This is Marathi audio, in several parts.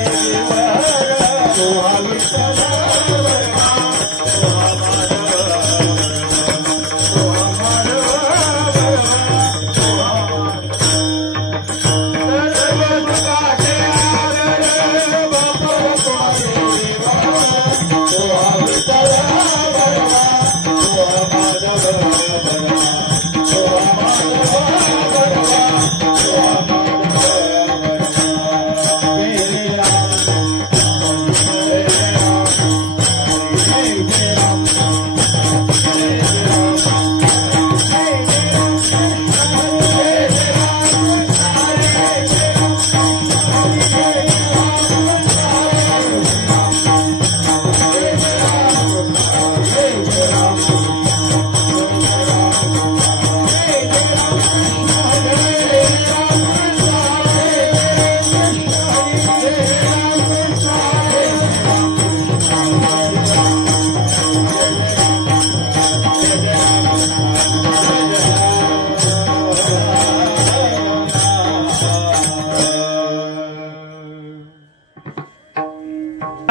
Hare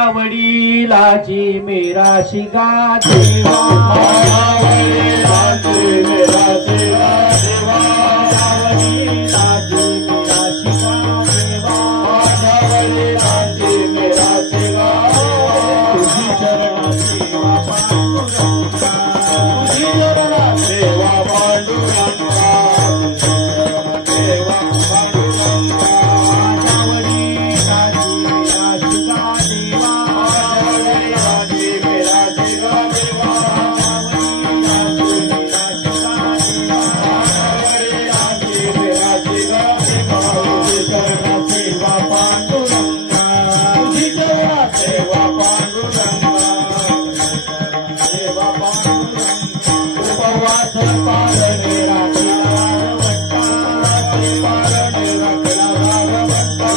वडिलाची मेरा शिगा देवा, वडिलाची मेरा शिगा देवा, वडिलाची मेरा शिगा देवा, वडिलाची मेरा शिगा तुझी चरण सेवा पांडुरंगा, तुझी चरण सेवा पांडुरंगा, सेवा पांडुरंगा, वडिलाची मेरा शिगा देवा, वडिलाची मेरा शिगा देवा, वडिलाची मेरा शिगा देवा, तुझी चरण सेवा पांडुरंगा, तुझी चरण सेवा पांडुरंगा, सेवा पांडुरंगा, उपवास पाळणे राखला वारवंता, पाळणे राखला वारवंता,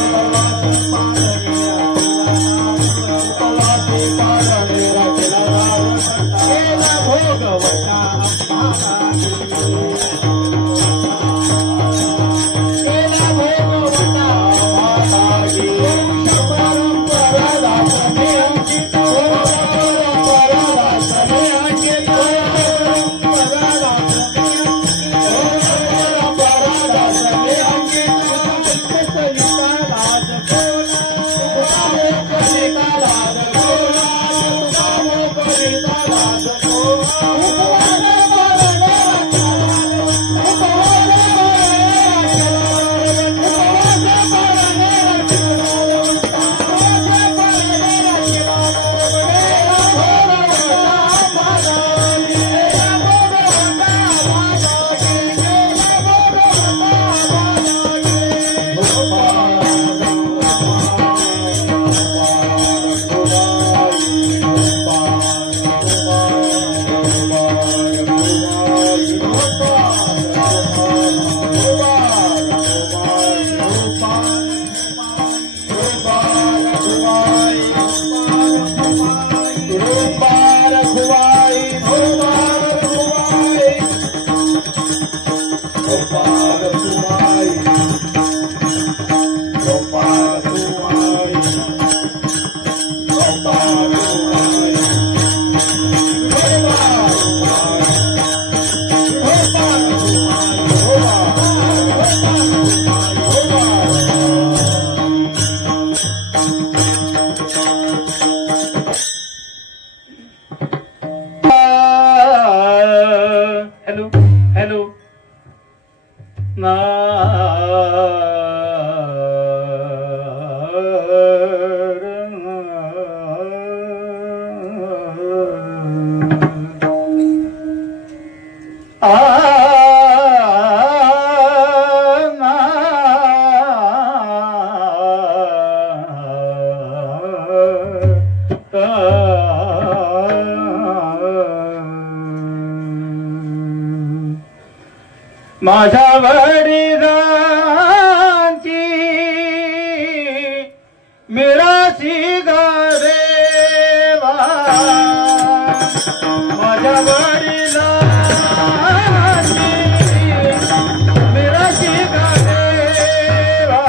उपवास पाळणे राखला वारवंता, केला भोगवंता केला भोगवंता भागी, परंपरा दासने अंकित, परंपरा दासने अंकित, परंपरा दासने अंकित, कलिता लाज कोला, कलिता लाज कोला, कलिता लाज कोला, हेलो हेलो ना माझ्या वडिलांची मिरासी गा देवा, माझ्या वडिलांची मिरासी गा देवा,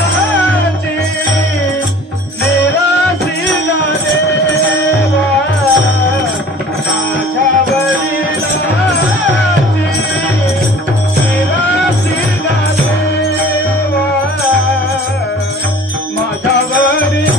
वडिलांची मिरासी गा देवा, माझ्या वडिलांची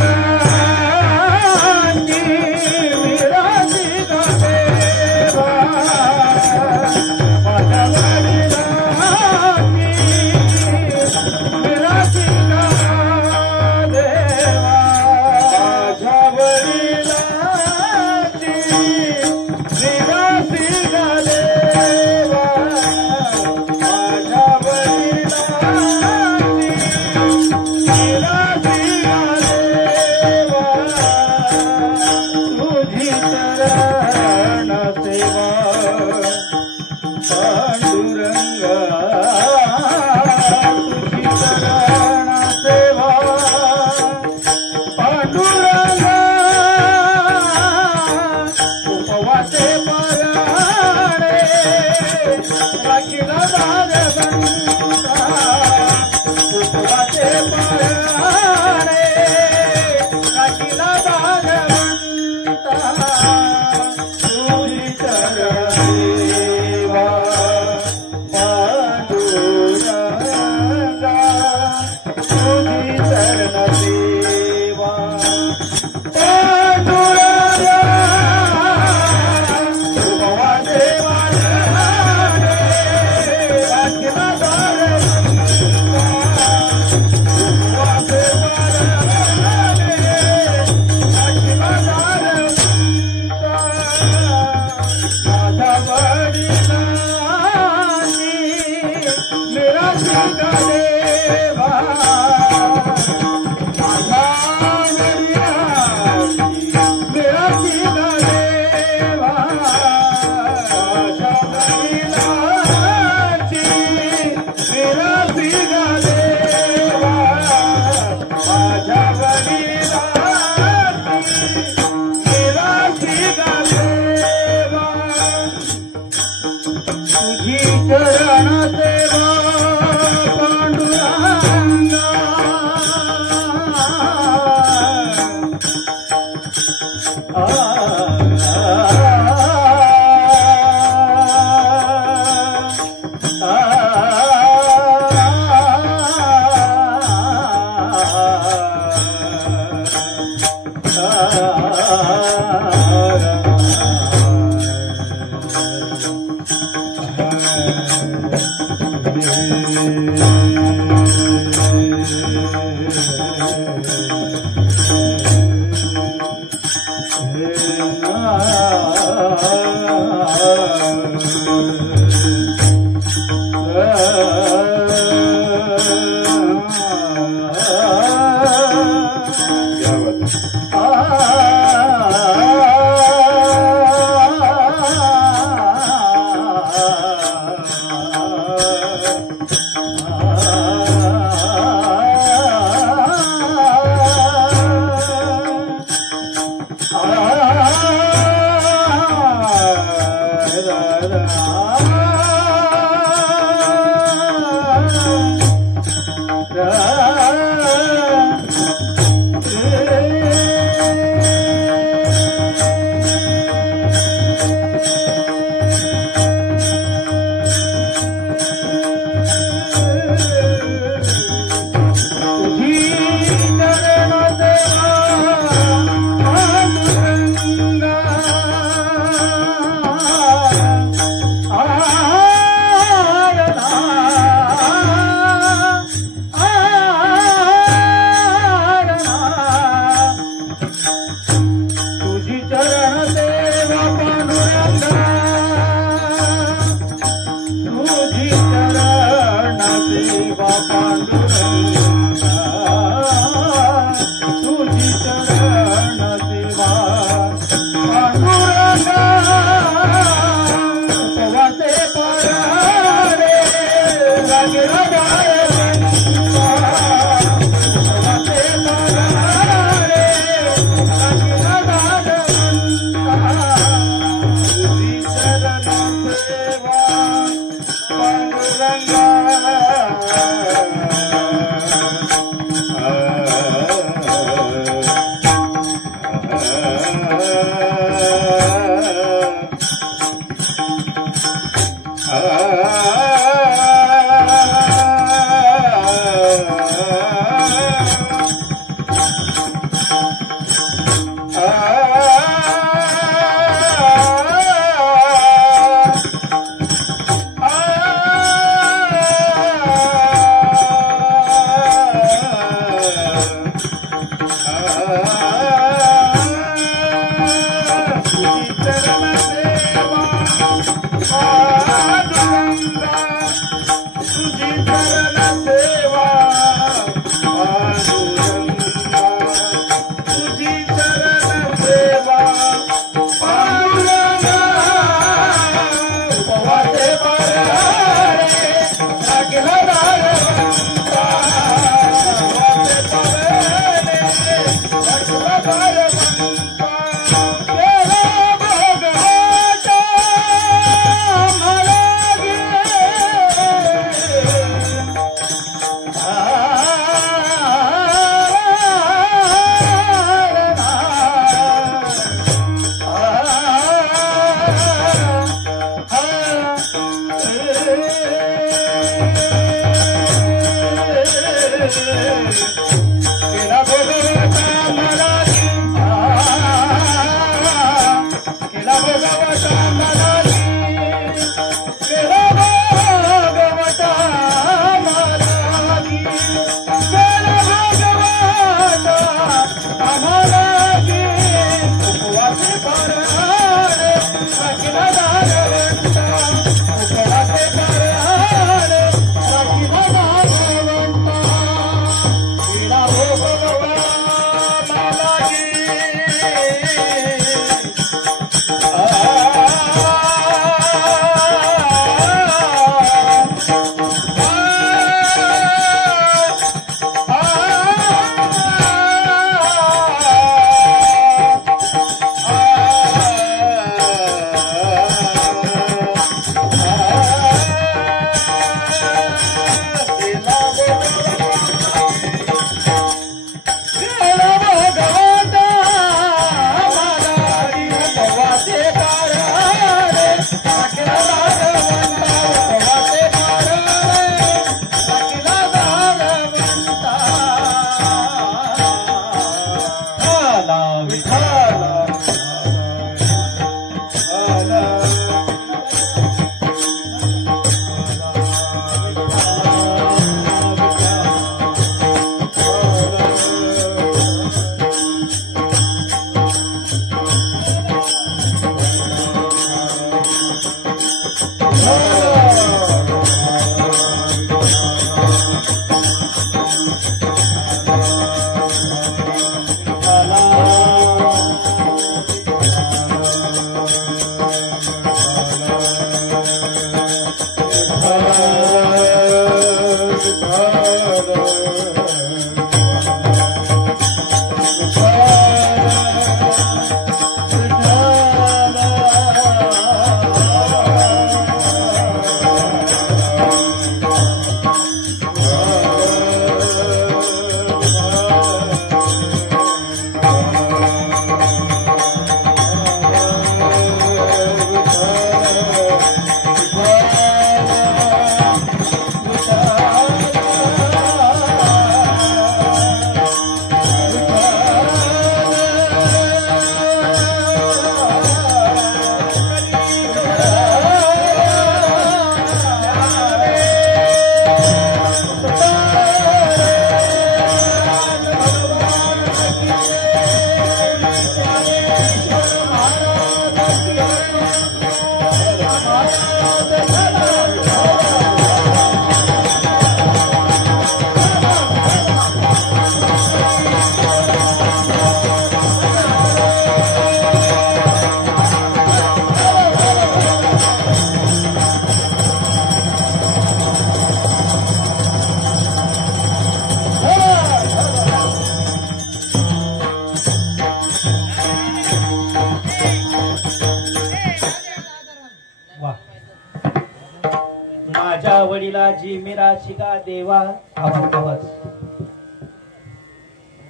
माझ्या वडिलाची मिराची का देवा, आवाज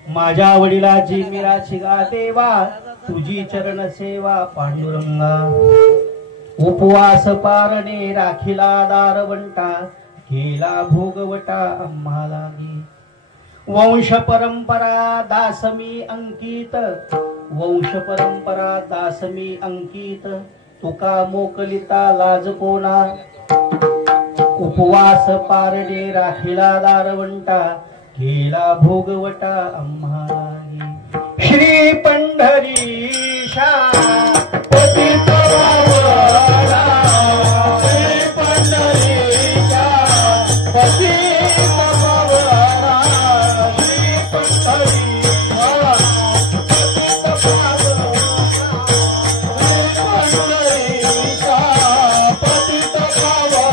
माझ्या वडिलाची मिराची का देवा, तुझी चरण सेवा पांडुरंगा. उपवास पारणे राखिला दारवंटा, केला भोगवटा आम्हा लागी. वंश परंपरा दासमी अंकित, वंश परंपरा दासमी अंकित. तुका मोकलिता लाज कोणा, उपवास पारणे राखिला दारवंटा, केला भोगवटा आम्हा लागी. श्री पंढरीशा पतित पावना, श्री पंढरीशा पतित पावना, श्री पंढरीशा पतित पावना, श्री पंढरीशा पतित पावना.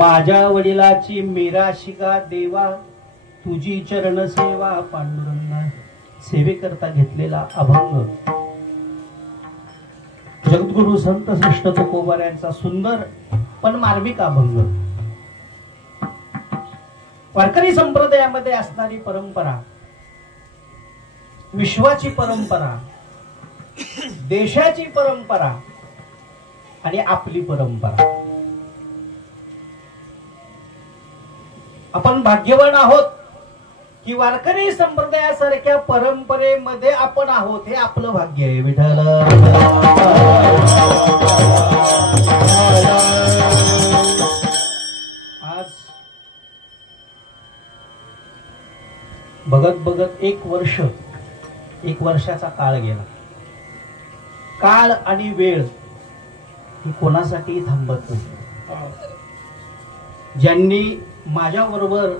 माझ्या वडिलाची मिराशिका देवा, तुझी चरण सेवा पांडुरंगा. सेवेकरता घेतलेला अभंग जगद्गुरु संत श्रेष्ठ तुकोबार यांचा सुंदर पण मार्मिक अभंग. वारकरी संप्रदायामध्ये असणारी परंपरा, विश्वाची परंपरा, देशाची परंपरा आणि आपली परंपरा. आपण भाग्यवान आहोत की वारकरी संप्रदायासारख्या परंपरेमध्ये आपण आहोत, हे आपलं भाग्य आहे. विठ्ठल आज बघत बघत एक वर्षाचा काळ गेला. काळ आणि वेळ ती कोणासाठी थांबत नाही. ज्यांनी माझ्या बरोबर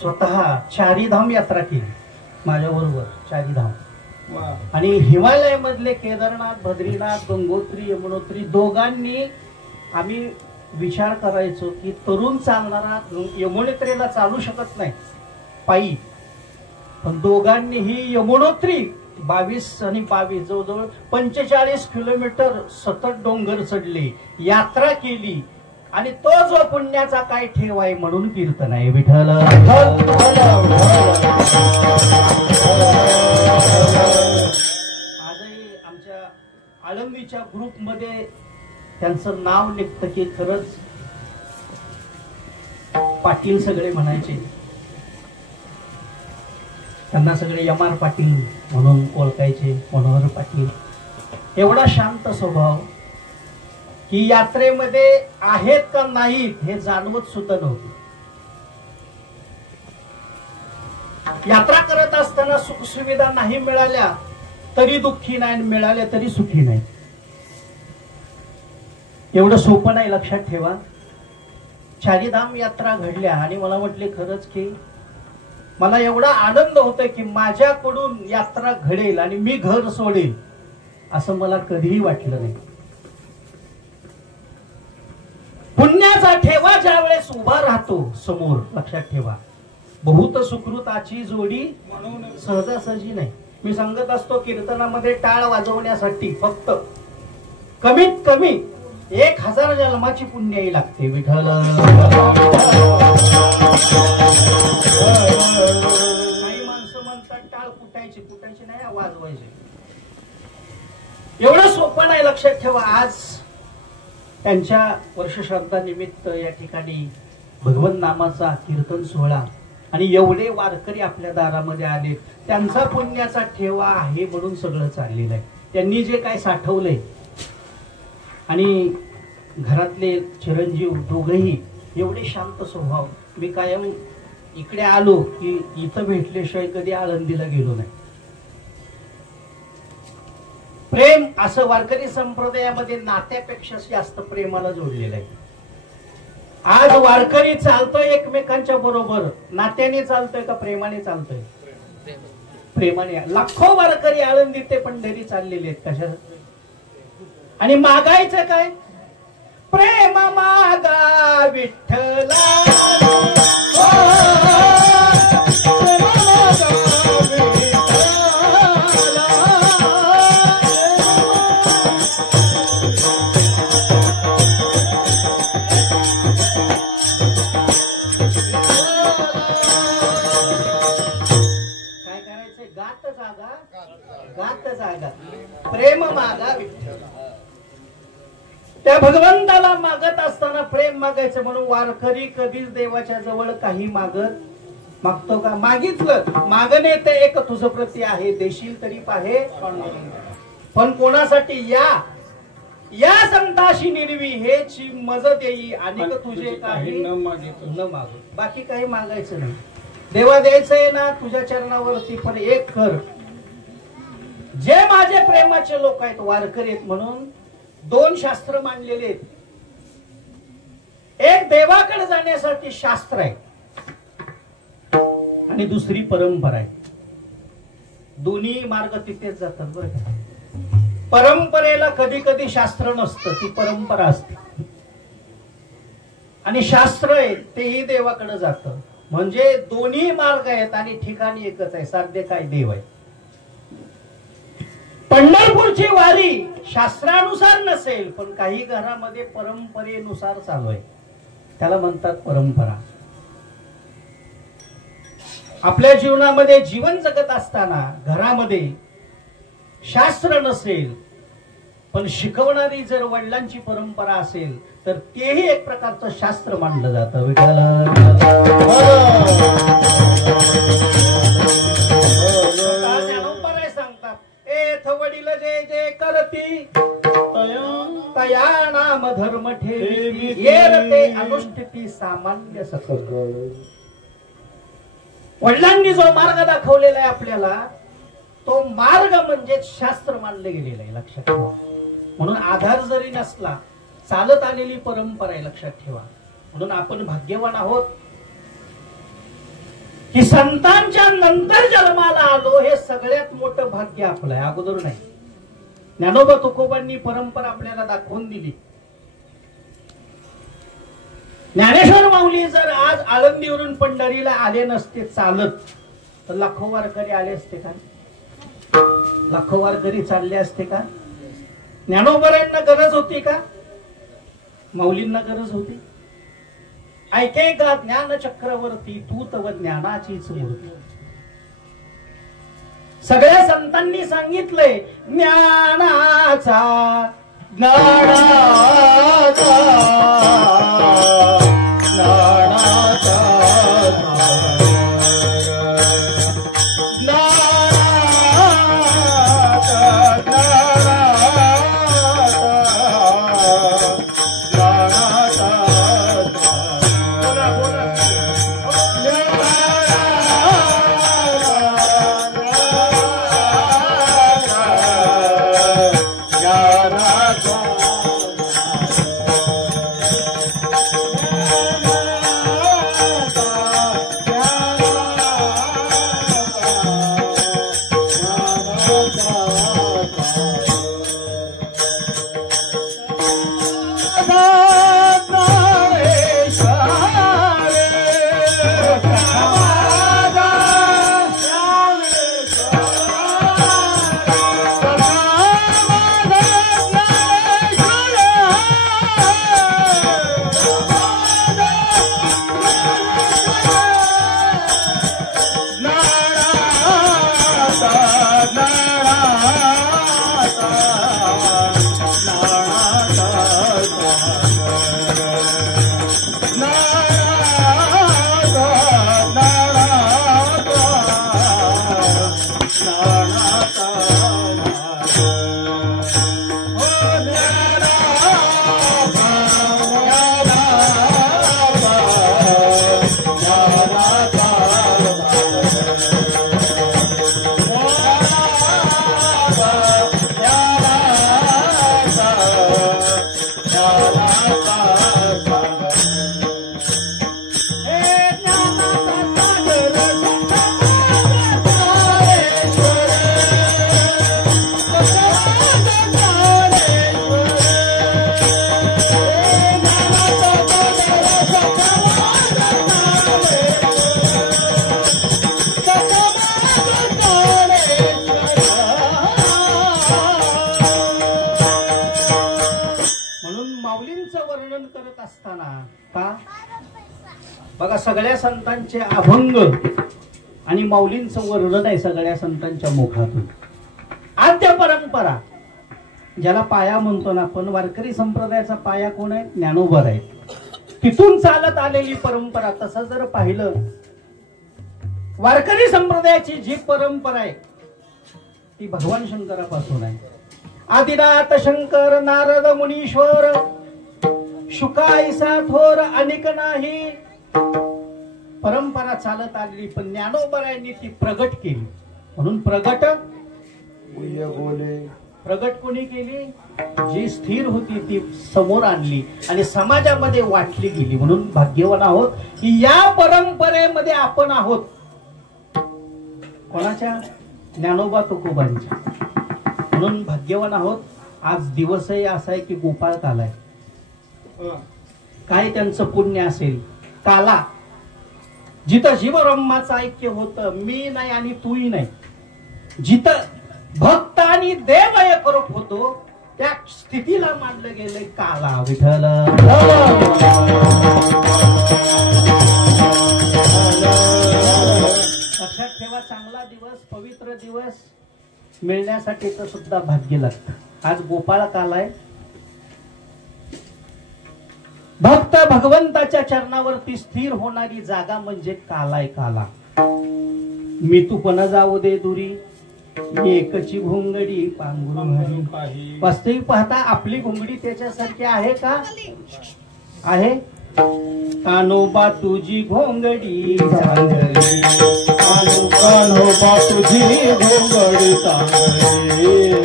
स्वतः चारीधाम यात्रा केली, माझ्या बरोबर चारीधाम, आणि हिमालयामधले केदारनाथ, बद्रीनाथ, गंगोत्री, यमुनोत्री दोघांनी आम्ही विचार करायचो की तरुण चालणारा यमुनोत्रीला चालू शकत नाही पायी, पण दोघांनी ही यमुनोत्री 22 आणि 22 जवळजवळ 45 किलोमीटर सतत डोंगर चढले, यात्रा केली, आणि तो जो पुण्याचा काय ठेव आहे म्हणून कीर्तन आहे. विठ्ठल आजही आमच्या आळंदीच्या ग्रुपमध्ये त्यांचं नाव निघतं की खरंच पाटील सगळे म्हणायचे, त्यांना सगळे एम.आर. पाटील म्हणून ओळखायचे, मनोहर पाटील. एवढा शांत स्वभाव की यात्रेमध्ये आहेत का नाहीत हे जाणवत सुद्धा नव्हतं. यात्रा करत असताना सुखसुविधा नाही मिळाल्या तरी दुःखी नाही, मिळाल्या तरी सुखी नाही. एवढं सोपं नाही, लक्षात ठेवा. चारीधाम यात्रा घडल्या आणि मला म्हटले खरंच की मला एवढा आनंद होतोय की माझ्याकडून यात्रा घडेल आणि मी घर सोडेल असं मला कधीही वाटलं नाही. पुण्याचा ठेवा ज्या वेळेस उभा राहतो समोर, लक्षात ठेवा, बहुत सुकृताची जोडी सहजासहजी नाही. मी सांगत असतो कीर्तनामध्ये टाळ वाजवण्यासाठी फक्त कमीत कमी 1000 जन्माची पुण्याई लागते. विठ्ठल काही माणसं म्हणतात टाळ कुटायची नाही, वाजवायची. एवढं सोपं नाही, लक्षात ठेवा. आज त्यांच्या वर्षश्राद्धानिमित्त या ठिकाणी भगवंत नामाचा कीर्तन सोहळा आणि एवढे वारकरी आपल्या दारामध्ये आले, त्यांचा पुण्याचा ठेवा आहे म्हणून सगळं चाललेलं आहे. त्यांनी जे काय साठवलंय, आणि घरातले चिरंजीव दोघही एवढे शांत स्वभाव. मी कायम इकडे आलो की इथं भेटल्याशिवाय कधी आळंदीला गेलो नाही. प्रेम असं वारकरी संप्रदायामध्ये नात्यापेक्षा जास्त प्रेमाला जोडलेलं आहे. आज वारकरी चालतोय एकमेकांच्या बरोबर, नात्याने चालतोय का प्रेमाने चालतोय? प्रेमाने. लाखो वारकरी आळंदी ते पंढरी चाललेले आहेत. कशा? आणि मागायचं काय? प्रेम मागा विठ्ठला, प्रेम मागा विठ्ठला. त्या भगवंताला मागत असताना प्रेम मागायचं. म्हणून वारकरी कधीच देवाच्या जवळ काही मागतो का? मागितलं, मागणे ते एक तुझ प्रती आहे, देशील तरी पाहे. पण कोणासाठी? या संताशी निर्वी हेची मज देई, आणि तुझे काही न मागू. बाकी काही मागायचं नाही. देवा द्यायचंय ना तुझ्या चरणावरती, पण एक कर, जे माझे प्रेमाचे लोक आहेत, वारकरी आहेत. म्हणून 2 शास्त्र मांडलेले आहेत. एक देवाकडे जाण्यासाठी शास्त्र आहे आणि दुसरी परंपरा आहे. दोन्ही मार्ग तिथेच जातात बरं का. परंपरेला कधी कधी शास्त्र नसतं, ती परंपरा असते. आणि शास्त्र आहे तेही देवाकडे जातं. म्हणजे दोन्ही मार्ग आहेत आणि ठिकाणी एकच आहे, साध्य काय देव आहे. पंढरपूरची वारी शास्त्रानुसार नसेल, पण काही घरामध्ये परंपरेनुसार चालू आहे, त्याला म्हणतात परंपरा. आपल्या जीवनामध्ये जीवन जगत असताना घरामध्ये शास्त्र नसेल, पण शिकवणारी जर वडिलांची परंपरा असेल, तर तेही एक प्रकारचं शास्त्र मानलं जातं. सांगतात वडील जे जे करती तया नाम धर्म ठेवी, ते अनुष्ठिती सामान्य सकल. वडिलांनी जो मार्ग दाखवलेला आहे आपल्याला, तो मार्ग म्हणजे शास्त्र मानले गेलेला आहे. लक्षात ठेवा. म्हणून आधार जरी नसला, चालत आलेली परंपरा आहे, लक्षात ठेवा. म्हणून आपण भाग्यवान आहोत की संतांच्या नंतर जन्माला आलो. हे सगळ्यात मोठं भाग्य आपलं आहे, अगोदर नाही. ज्ञानोबा तुकोबांनी परंपरा आपल्याला दाखवून दिली. ज्ञानेश्वर माऊली जर आज आळंदीवरून पंढरीला आले नसते चालत, तर लाखो वारकरी आले असते का? लाखो वारकरी चालले असते का? ज्ञानोबरांना गरज होती का? माऊलींना गरज होती? ऐके का ज्ञान चक्रवर्ती तू तव ज्ञानाचीच मूर्ती. सगळ्या संतांनी सांगितलंय ज्ञानाचा ज्ञानाचा बघा सगळ्या संतांचे अभंग आणि माऊलींचं वर्णन आहे सगळ्या संतांच्या मुखातून. आद्य परंपरा ज्याला पाया म्हणतो ना आपण, वारकरी संप्रदायाचा पाया कोण आहे? ज्ञानोबा आहे. तिथून चालत आलेली परंपरा. तसं जर पाहिलं, वारकरी संप्रदायाची जी परंपरा आहे ती भगवान शंकरापासून आहे. आदिनाथ शंकर नारद मुनीश्वर शुकाईसा थोर अनेक नाही परंपरा चालत आलेली, पण ज्ञानोबरायांनी ती प्रगट केली. म्हणून प्रगट कोणी केली? जी स्थिर होती ती समोर आणली आणि समाजामध्ये वाटली गेली. म्हणून भाग्यवान आहोत की या परंपरेमध्ये आपण आहोत. कोणाच्या? ज्ञानोबा तुकोबांच्या. म्हणून भाग्यवान आहोत. आज दिवसही असा आहे की गोपाळ काला आहे. काय त्यांचं पुण्य असेल. काला जिथं जीवब्रह्माचं ऐक्य होतं, मी नाही आणि तूही नाही, जिथं भक्त आणि देव एकरूप होतो त्या स्थितीला मानलं गेलंय काला. विठ्ठल लक्षात ठेवा. चांगला दिवस, पवित्र दिवस मिळण्यासाठी तर सुद्धा भाग्य लागतं. आज गोपाळ काला आहे. भक्त भगवंताच्या चरणावरती स्थिर होणारी जागा म्हणजे कालाय काला. मी तू पण जाऊ दे दुरी, मी एकची घोंगडी पांघरून हरी. वास्तविक पाहता आपली घोंगडी त्याच्यासारखी आहे का? आहे. कानोबा तुझी घोंगडी चांगली, कानोबा तुझी घोंगडी चांगली.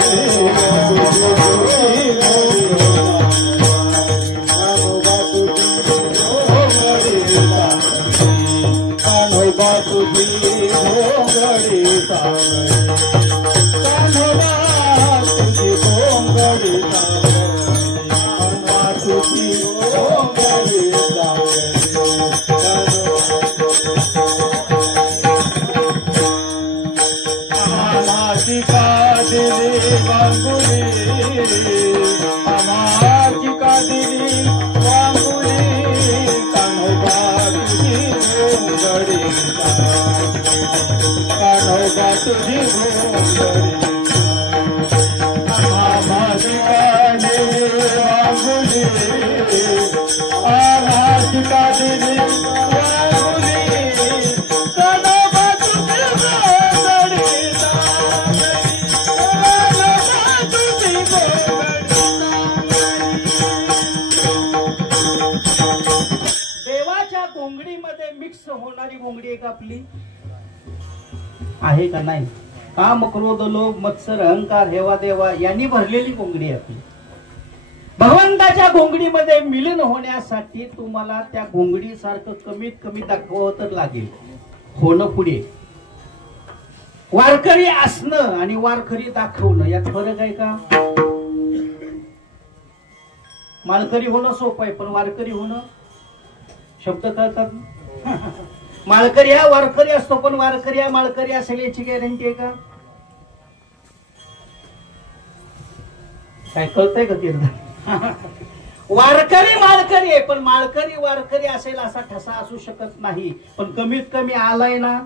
तुझी मामाधिकाने वागुली आघातिकादिनी वागुली कदमा तुझी गोगडी कदमा तुझी देवाच्या घोंगडीमध्ये मिक्स होणारी घोंगडी एक आपली आहे का नाही? काम, क्रोध, लोभ, मत्सर, अहंकार, हेवा देवा यांनी भरलेली घोंगडी आहे आपली. भगवंताच्या घोंगडीमध्ये मिलन होण्यासाठी तुम्हाला त्या घोंगडी सारखं कमीत कमी दाखवावं तर लागेल. होणं पुढे वारकरी असणं आणि वारकरी दाखवणं यात फरक आहे का? माळकरी होणं सोपं आहे, पण वारकरी होणं शब्द कळतात. माळकरी हा वारकरी असतो, पण वारकरी हा माळकरी असेल याची गॅरंटी आहे का? काय कळतंय का कीर्तन? वारकरी माळकरी आहे, पण माळकरी वारकरी असेल असा ठसा असू शकत नाही. पण कमीत कमी आलाय ना,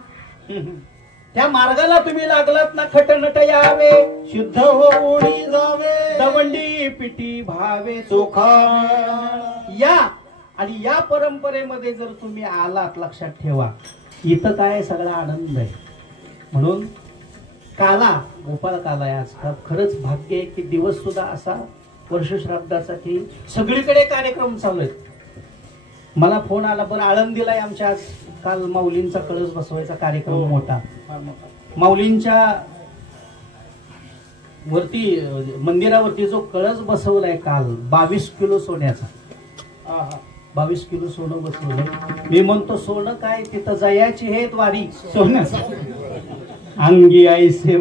त्या मार्गाला तुम्ही लागलात ना, खटनट यावे, शुद्ध होऊनी जावे, दवंडी पिटी भावे चोखा या. आणि या परंपरेमध्ये जर तुम्ही आलात, लक्षात ठेवा, इथं काय सगळा आनंद आहे. म्हणून काला गोपाळ काला आहे आज. खरंच भाग्य आहे की दिवस सुद्धा असा वर्ष श्राद्धाचा की सगळीकडे कार्यक्रम चालू आहेत. मला फोन आला, बरं आळंदीला आहे आमच्या आज काल माऊलींचा कळस बसवायचा कार्यक्रम मोठा. माऊलींच्या वरती मंदिरावरती जो कळस बसवलाय काल 22 किलो सोन्याचा, 22 किलो सोनं बसवलंय. मी म्हणतो सोनं काय, तिथं जयाची हे द्वारी सोनं अंगी ऐसे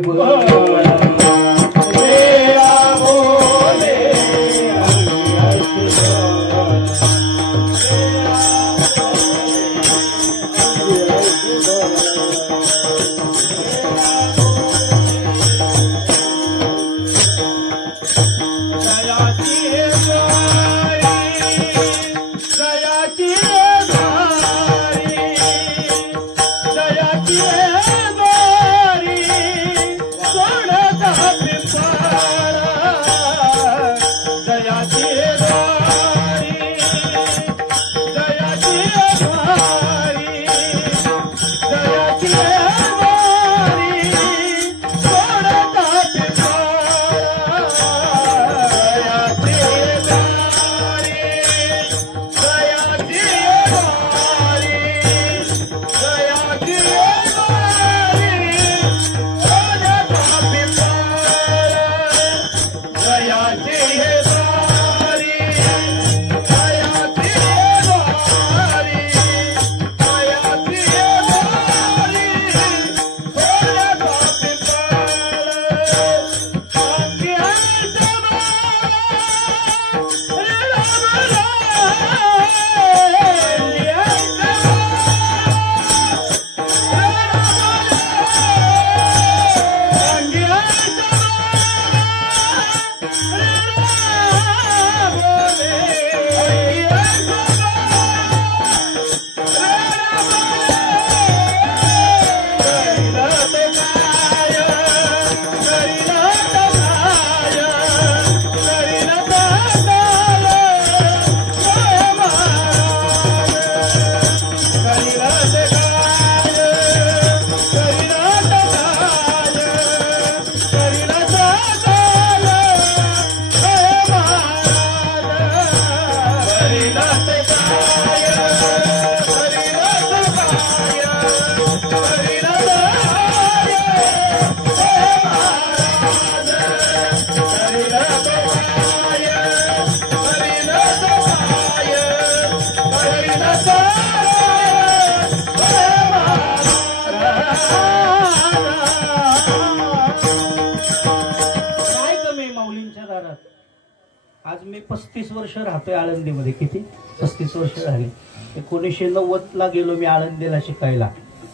आज मी 35 वर्ष राहतोय आळंदीमध्ये. किती? 35 वर्ष झाली. 1990 ला गेलो मी आळंदीला शिकायला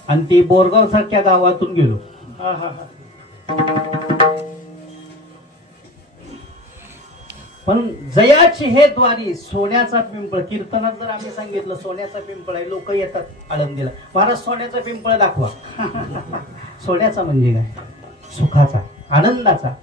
आणि ती बोरगाव सारख्या गावातून गेलो. पण जयाची हे द्वारी सोन्याचा पिंपळ. कीर्तनात जर आम्ही सांगितलं सोन्याचा पिंपळ आहे, लोक येतात आळंदीला, महाराज सोन्याचा पिंपळ दाखवा. सोन्याचा म्हणजे काय? सुखाचा, आनंदाचा.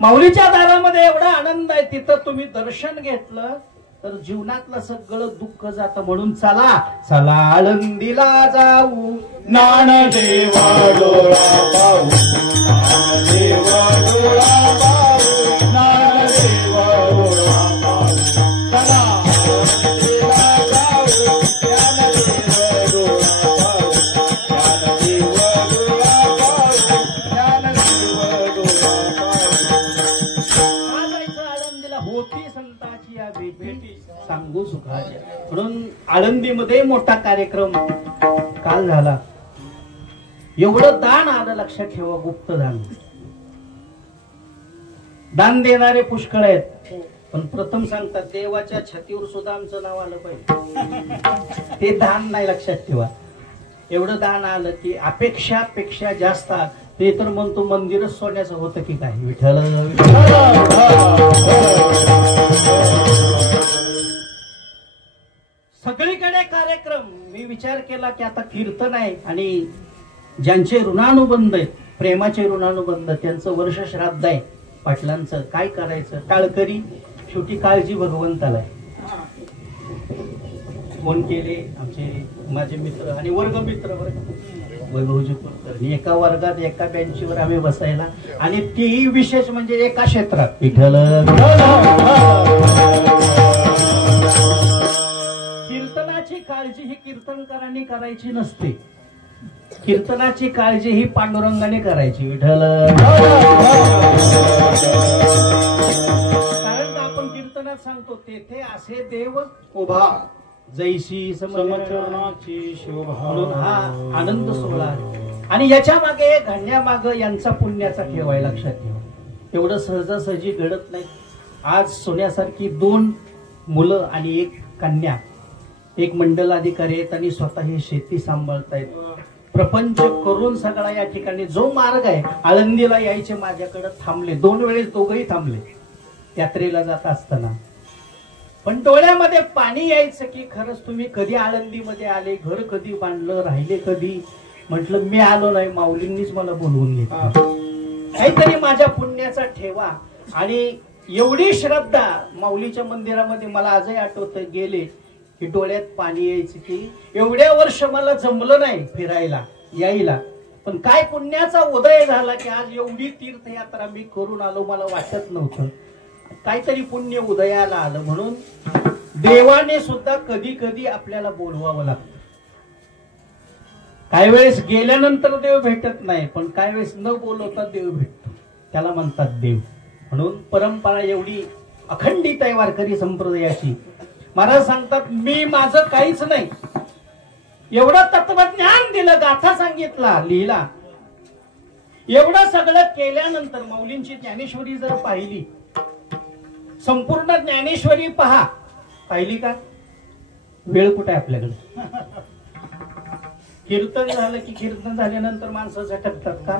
माऊलीच्या दारामध्ये एवढा आनंद आहे, तिथं तुम्ही दर्शन घेतलं तर जीवनातलं सगळं दुःख जातं. म्हणून चला चला आळंदीला जाऊ, ज्ञानदेवा डोळा पाहू, ज्ञानदेवा डोळा पाहू, ज्ञानदेवा डोळा पाहू. चला आळंदीला जाऊ, ज्ञानदेवा डोळा पाहू, ज्ञानदेवा डोळा पाहू, ज्ञानदेवा डोळा पाहू. का जायचं आळंदीला? होती संताची या भेटी सांगू सुखाच्या. म्हणून आळंदीमध्ये मोठा कार्यक्रम काल झाला. एवढं दान आलं, लक्षात ठेवा, गुप्त दान. दान देणारे पुष्कळ आहेत, पण प्रथम सांगतात देवाच्या छातीवर सुद्धा आमचं नाव आलं पाहिजे. ते दान नाही, लक्षात ठेवा. एवढं दान आलं की अपेक्षापेक्षा जास्त. ते तर म्हणतो मंदिरच सोन्याचं होतं की काय. विठ्ठल सगळीकडे कार्यक्रम. मी विचार केला की आता कीर्तन आहे आणि ज्यांचे ऋणानुबंध आहेत, प्रेमाचे ऋणानुबंध, त्यांचं वर्ष श्राद्ध आहे पाटलांचं, काय करायचं? टाळकरी शेवटी काळजी भगवंताला आहे. फोन केले आमचे माझे मित्र आणि वर्ग मित्र वैभवजी कुलकर्णी, एका वर्गात एका बेंचवर आम्ही बसायला, आणि तेही विशेष म्हणजे एका क्षेत्रात. विठ्ठल कीर्तनाची काळजी ही कीर्तनकारांनी करायची नसते, कीर्तनाची काळजी ही पांडुरंगाने करायची. विठ्ठल कारण आपण कीर्तनात सांगतो तेथे असे देव उभा जैशी समचरणाची शोभा. म्हणून हा आनंद सोहळा आहे. आणि याच्या मागे घडण्यामाग यांचा पुण्याचा ठेवाय, लक्षात ठेवा. एवढं सहजासहजी घडत नाही. आज सोन्यासारखी 2 मुलं आणि 1 कन्या, एक मंडलाधिकारी आहेत आणि स्वतः ही शेती सांभाळतायत. प्रपंच करून सगळा या ठिकाणी जो मार्ग आहे, आळंदीला यायचे माझ्याकडे थांबले. 2 वेळेस दोघंही थांबले यात्रेला जात असताना. पण डोळ्यामध्ये पाणी यायचं की खरंच तुम्ही कधी आळंदीमध्ये आले, घर कधी बांधलं, राहिले कधी? म्हटलं मी आलो नाही, माऊलींनीच मला बोलवून घेतलं. काहीतरी माझ्या पुण्याचा ठेवा. आणि एवढी श्रद्धा माऊलीच्या मंदिरामध्ये मला आजही आठवतं, गेले की डोळ्यात पाणी यायचं की एवढ्या वर्ष मला जमलं नाही फिरायला यायला, पण काय पुण्याचा उदय झाला की आज एवढी तीर्थयात्रा मी करून आलो. मला वाटत नव्हतं, काहीतरी पुण्य उदयाला आलं. म्हणून देवाने सुद्धा कधी कधी आपल्याला बोलवावं लागतं. काही वेळेस गेल्यानंतर देव भेटत नाही, पण काही वेळेस न बोलवता देव भेटतो, त्याला म्हणतात देव. म्हणून परंपरा एवढी अखंडित आहे वारकरी संप्रदायाची. महाराज सांगतात मी माझं काहीच नाही, एवढं तत्वज्ञान दिलं, गाथा सांगितला, लिहिला. एवढं सगळं केल्यानंतर माऊलींची ज्ञानेश्वरी जर पाहिली, संपूर्ण ज्ञानेश्वरी पहा, पाहिली का? वेळ कुठे आपल्याकडे? कीर्तन झालं की कीर्तन झाल्यानंतर माणसं झटकतात का?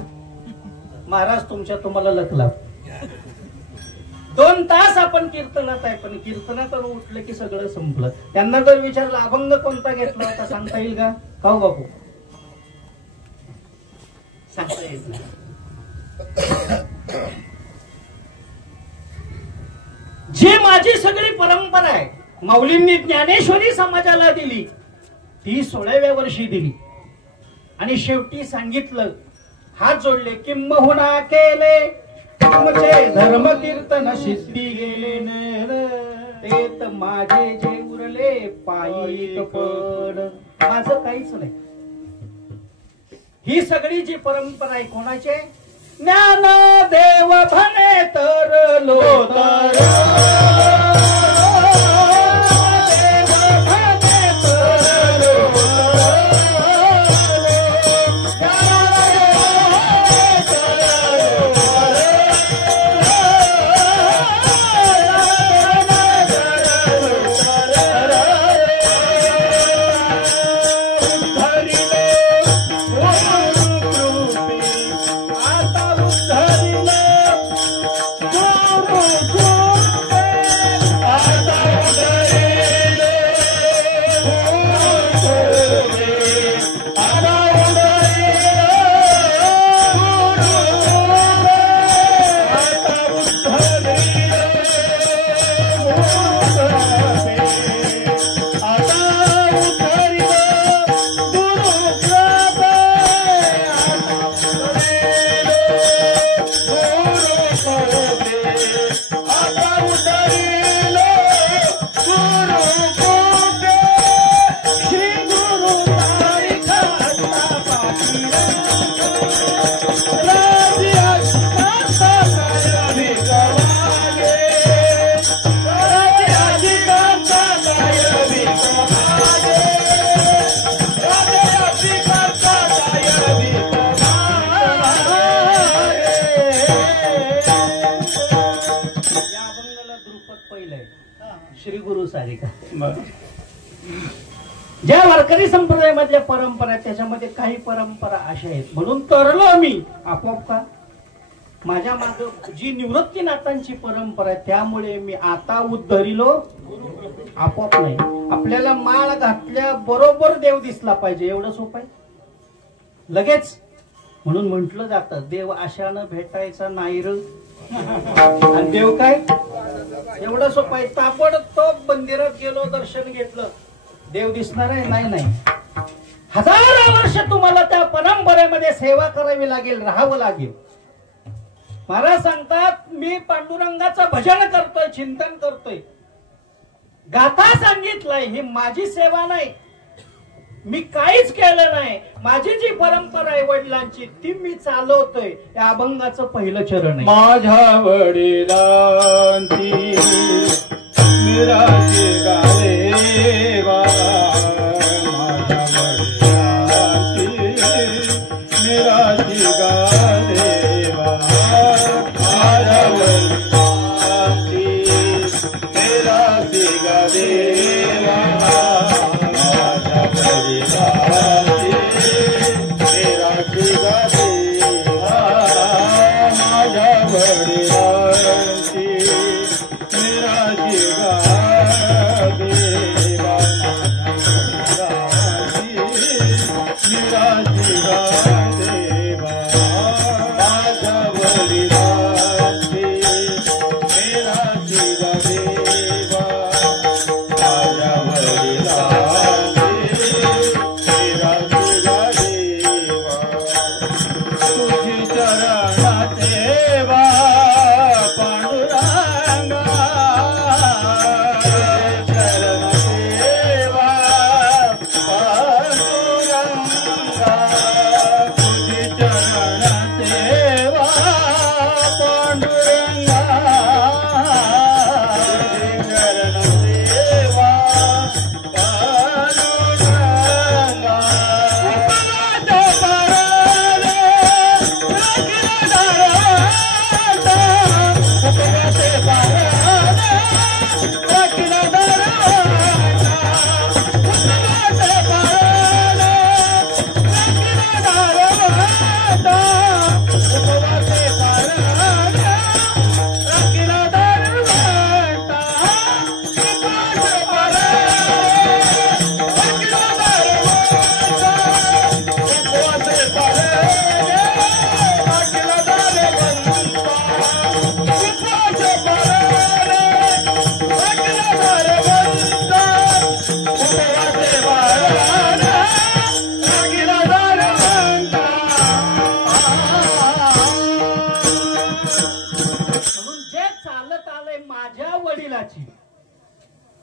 महाराज तुम्हाला लकला 2 तास आपण कीर्तनात आहे, पण कीर्तनात उठलं की सगळं संपलं. त्यांना जर विचारलं अभंग कोणता घेतला होता सांगता येईल का? काऊ बापू सांगता येत नाही. जी माझी सगळी परंपरा आहे, माऊलींनी ज्ञानेश्वरी समाजाला दिली, ती 16व्या वर्षी दिली. आणि शेवटी सांगितलं, हात जोडले, किंबहुना केले तुमचे धर्म कीर्तन सिद्धी गेले, तेत माझे जे उरले पायी कपड. माझं काहीच नाही. ही सगळी जी परंपरा आहे कोणाचे? ज्ञान देव भने तर लोतर, श्री गुरु सारिका ज्या वारकरी संप्रदायामधल्या परंपरा आहेत त्याच्यामध्ये काही परंपरा अशा आहेत म्हणून तरलो मी आपोआप का माझ्या मागे जी निवृत्तीनाथांची परंपरा आहे त्यामुळे मी आता उद्धरिलो आपोआप नाही. आपल्याला माळ घातल्या बरोबर देव दिसला पाहिजे एवढं सोपं आहे लगेच. म्हणून म्हटलं जातं देव आशानं भेटायचा नाही र आणि देव काय एवढं सोपं आहे. ताबडतोब मंदिरात गेलो दर्शन घेतलं देव दिसणार आहे नाही नाही. हजारो वर्ष तुम्हाला त्या परंपरेमध्ये सेवा करावी लागेल राहावं लागेल. महाराज सांगतात मी पांडुरंगाचं भजन करतोय चिंतन करतोय गाथा सांगितलंय ही माझी सेवा नाही मी काहीच केलं नाही. माझी जी परंपरा आहे वडिलांची ती मी चालवतोय त्या अभंगाचं पहिलं चरण आहे. माझ्या वडिलांची निराशी गादेवा माझ्या वडिलांची निराशी गादेवा माझ्या वडिलांची निराशी गादेवा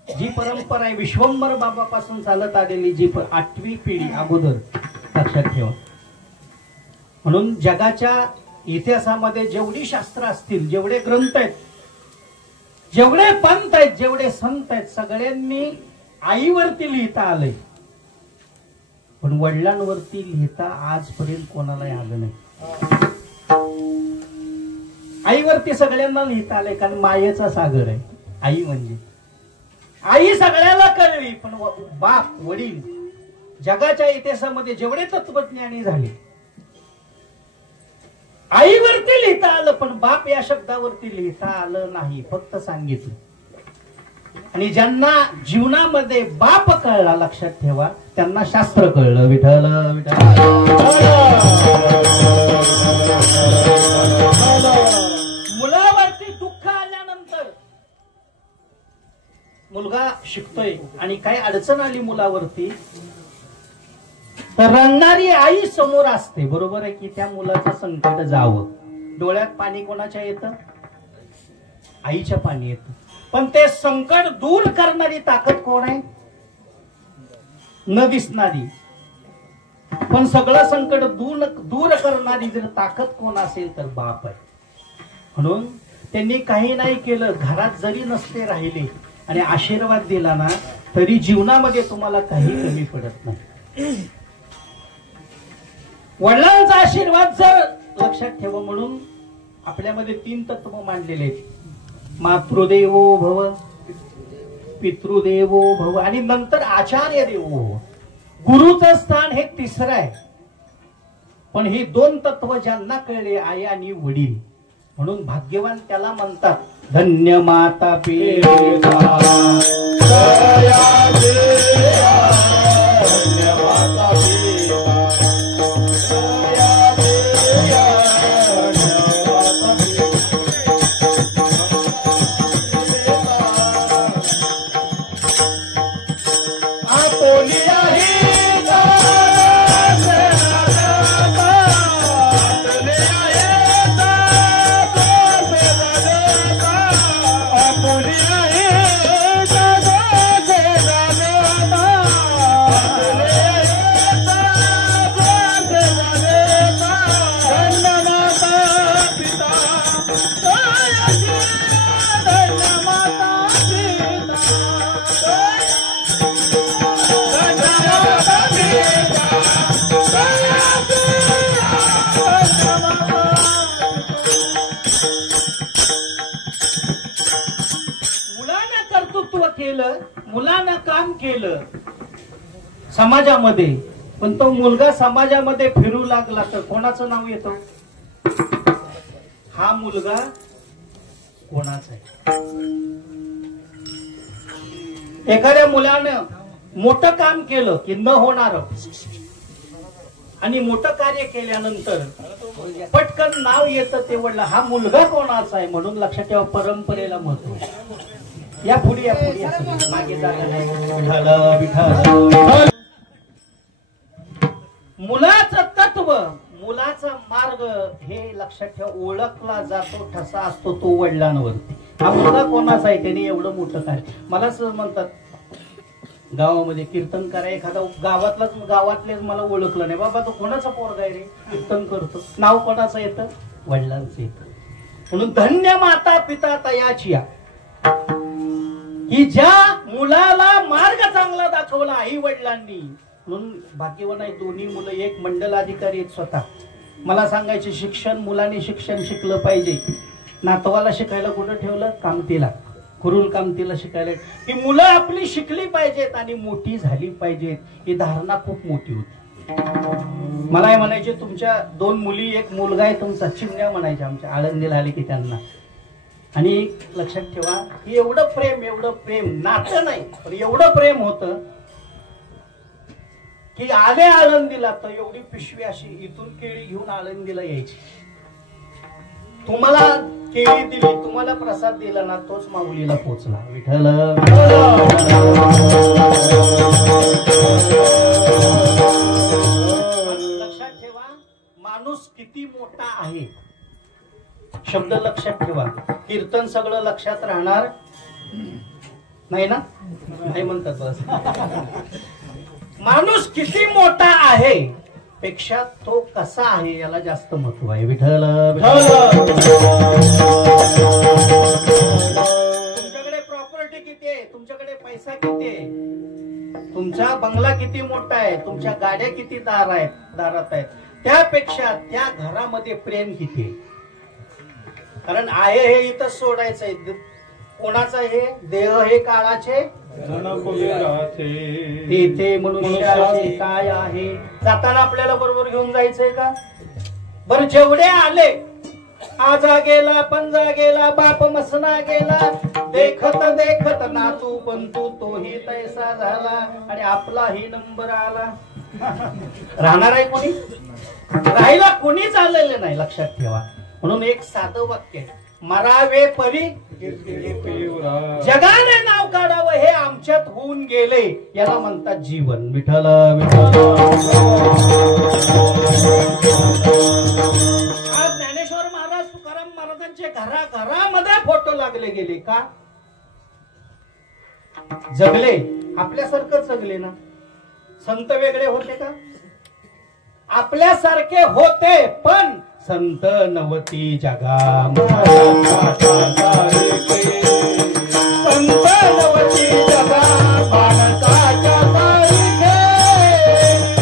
जी परंपरा आहे विश्वंभर बाबापासून चालत आलेली जी 8वी पिढी अगोदर लक्षात ठेवा. म्हणून जगाच्या इतिहासामध्ये जेवढी शास्त्र असतील जेवढे ग्रंथ आहेत जेवढे पंथ आहेत जेवढे संत आहेत सगळ्यांनी आईवरती लिहिता आलंय पण वडिलांवरती लिहिता आजपर्यंत कोणालाही आलं नाही. आईवरती सगळ्यांना लिहिता आलंय कारण मायेचा सागर आहे आई म्हणजे. आई सगळ्याला कळली पण बाप वडील जगाच्या इतिहासामध्ये जेवढे तत्वज्ञानी झाले आईवरती लिहिता आलं पण बाप या शब्दावरती लिहिता आलं नाही फक्त सांगितलं. आणि ज्यांना जीवनामध्ये बाप कळला लक्षात ठेवा त्यांना शास्त्र कळलं. विठ्ठल मुलावरती दुःख आल्यानंतर मुलगा शिकतोय आणि काही अडचण आली मुलावरती तर रडणारी आई समोर असते बरोबर आहे की त्या मुलाचं संकट जावं. डोळ्यात पाणी कोणाच्या येतं आईच्या पाणी येतं. पण ते संकट दूर करणारी ताकद कोण आहे? न दिसणारी, पण सगळं संकट दूर करणारी जर ताकद कोण असेल तर बाप आहे. म्हणून त्यांनी काही नाही केलं, घरात जरी नसते राहिले आणि आशीर्वाद दिला ना तरी जीवनामध्ये तुम्हाला काही कमी पडत नाही. वडिलांचा आशीर्वाद जर लक्षात ठेवा. म्हणून आपल्यामध्ये 3 तत्व मांडलेले आहेत. मातृदेवो भव, पितृदेवो भव आणि नंतर आचार्य देवो भव. गुरुचं स्थान हे 3रं आहे. पण ही 2 तत्व ज्यांना कळले, आई आणि वडील, म्हणून भाग्यवान त्याला म्हणतात. धन्य माता पिता, मुलानं काम केलं समाजामध्ये, पण तो मुलगा समाजामध्ये फिरू लागला तर कोणाचं नाव येतं? हा मुलगा कोणाचा आहे? एखाद्या मुलानं मोठं काम केलं की न होणार, आणि मोठं कार्य केल्यानंतर पटकन नाव येतं ते वडला हा मुलगा कोणाचा आहे. म्हणून लक्षात ठेवा, परंपरेला महत्व. या पुढे मागे जागा नाही. मुलाचं तत्व, मुलाचा मार्ग हे लक्षात ठेवा, ओळखला जातो ठसा असतो तो वडिलांवरती. हा मुलगा कोणाचा आहे, त्याने एवढं मोठं काय. मला असं म्हणतात गावामध्ये कीर्तन करा, एखादा गावातलेच मला ओळखलं नाही, बाबा तो कोणाचा पोरगा आहे रे, कीर्तन करतो. नाव कोणाचं येतं? वडिलांचं येतं. म्हणून धन्य माता पिता तयाची, की ज्या मुलाला मार्ग चांगला दाखवला आई वडिलांनी. म्हणून भाग्यवान आहे दोन्ही मुलं. एक मंडल अधिकारी आहेत स्वतः. मला सांगायचे शिक्षण, मुलाने शिक्षण शिकलं पाहिजे. नातवाला शिकायला कुठं ठेवलं? कामतीला, कुरुल कामतीला शिकायला. ही मुलं आपली शिकली पाहिजेत आणि मोठी झाली पाहिजेत, ही धारणा खूप मोठी होती. मला हे म्हणायचे तुमच्या 2 मुली 1 मुलगा आहे तुमचा, चिमण्या म्हणायच्या आमच्या आळंदीला आले की त्यांना. आणि लक्षात ठेवा, ही एवढं प्रेम नातं नाही पण एवढं प्रेम होतं की आले आळंदीला तर एवढी पिशवी अशी इथून केळी घेऊन आळंदीला यायची. तुम्हाला केळी दिली, तुम्हाला प्रसाद दिला ना, तोच माऊलीला पोचला. विठ्ठल लक्षात ठेवा, माणूस किती मोठा आहे शब्द लक्षात ठेवा. कीर्तन सगळं लक्षात राहणार नाही ना, नाही म्हणतात बस. माणूस किती मोठा आहे पेक्षा तो कसा आहे याला जास्त महत्व आहे. विठ्ठल तुमच्याकडे प्रॉपर्टी किती आहे, तुमच्याकडे पैसा किती आहे, तुमचा बंगला किती मोठा आहे, तुमच्या गाड्या किती दारात आहेत, त्यापेक्षा त्या घरामध्ये प्रेम किती आहे. कारण आहे हे इथं सोडायचंय. कोणाचं हे देह हे काळाचे, इथे मनुष्याचे काय आहे. जाताना आपल्याला बरोबर घेऊन जायचंय का? बरं जेवढे आले, आजा गेला, पंजा गेला, बाप मसना गेला, देखत देखत नातू पंतू तोही तैसा झाला आणि आपलाही नंबर आला. राहणार आहे कोणी? राहिला कोणीच आलेले नाही. लक्षात ठेवा. म्हणून एक साधं वाक्य, मरावे परी जगाने नाव काढावं हे आमच्यात होऊन गेले, याला म्हणतात जीवन. विठ्ठल आज ज्ञानेश्वर महाराज, तुकाराम महाराजांचे घराघरामध्ये फोटो लागले गेले का? जगले आपल्यासारखं जगले ना. संत वेगळे होते का? आपल्यासारखे होते, पण संत नवती जगा संत नवती जगा माणसाच्या सारखे.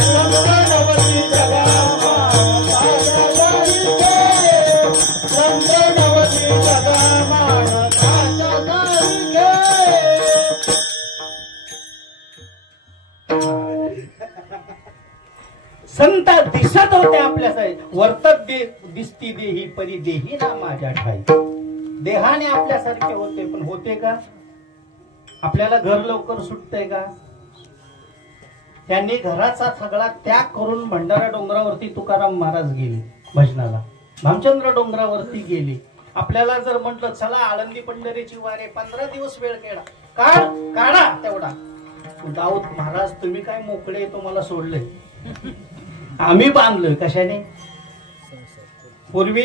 संत नवती जगा माणसाच्या सारखे. संत नवती जगा माणसाच्या सारखे. संत दिसत होते आपल्यासाठी. वर्तक दिसती देही परी देही ना माझ्या ठाई. देहाने आपल्यासारखे होते, पण होते का? आपल्याला घर लवकर सुटतंय का? त्यांनी घराचा सगळा त्याग करून भंडारा डोंगरावरती तुकाराम महाराज गेले भजनाला. भामचंद्र डोंगरावरती गेले. आपल्याला जर म्हटलं चला आळंदी पंढरीची वारी 15 दिवस वेळ काढा तेवढा. दाऊद महाराज तुम्ही काय मोकळे, तुम्हाला सोडले. आम्ही बांधलोय कशाने? पूर्वी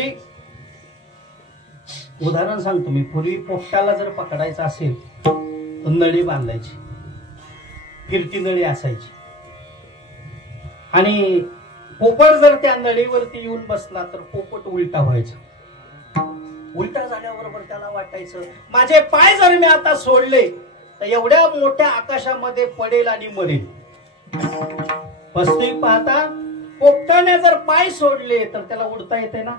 उदाहरण सांगतो मी. पूर्वी पोपटाला जर पकडायचं असेल तर नळी बांधायची, फिरती नळी असायची. आणि पोपट जर त्या नळीवरती येऊन बसला तर पोपट उलटा व्हायचा. उलटा झाल्याबरोबर त्याला वाटायचं माझे पाय जर मी आता सोडले तर एवढ्या मोठ्या आकाशामध्ये पडेल आणि मरेल. वास्तविक पाहता पोपटाने जर पाय सोडले तर त्याला उडता येते ना?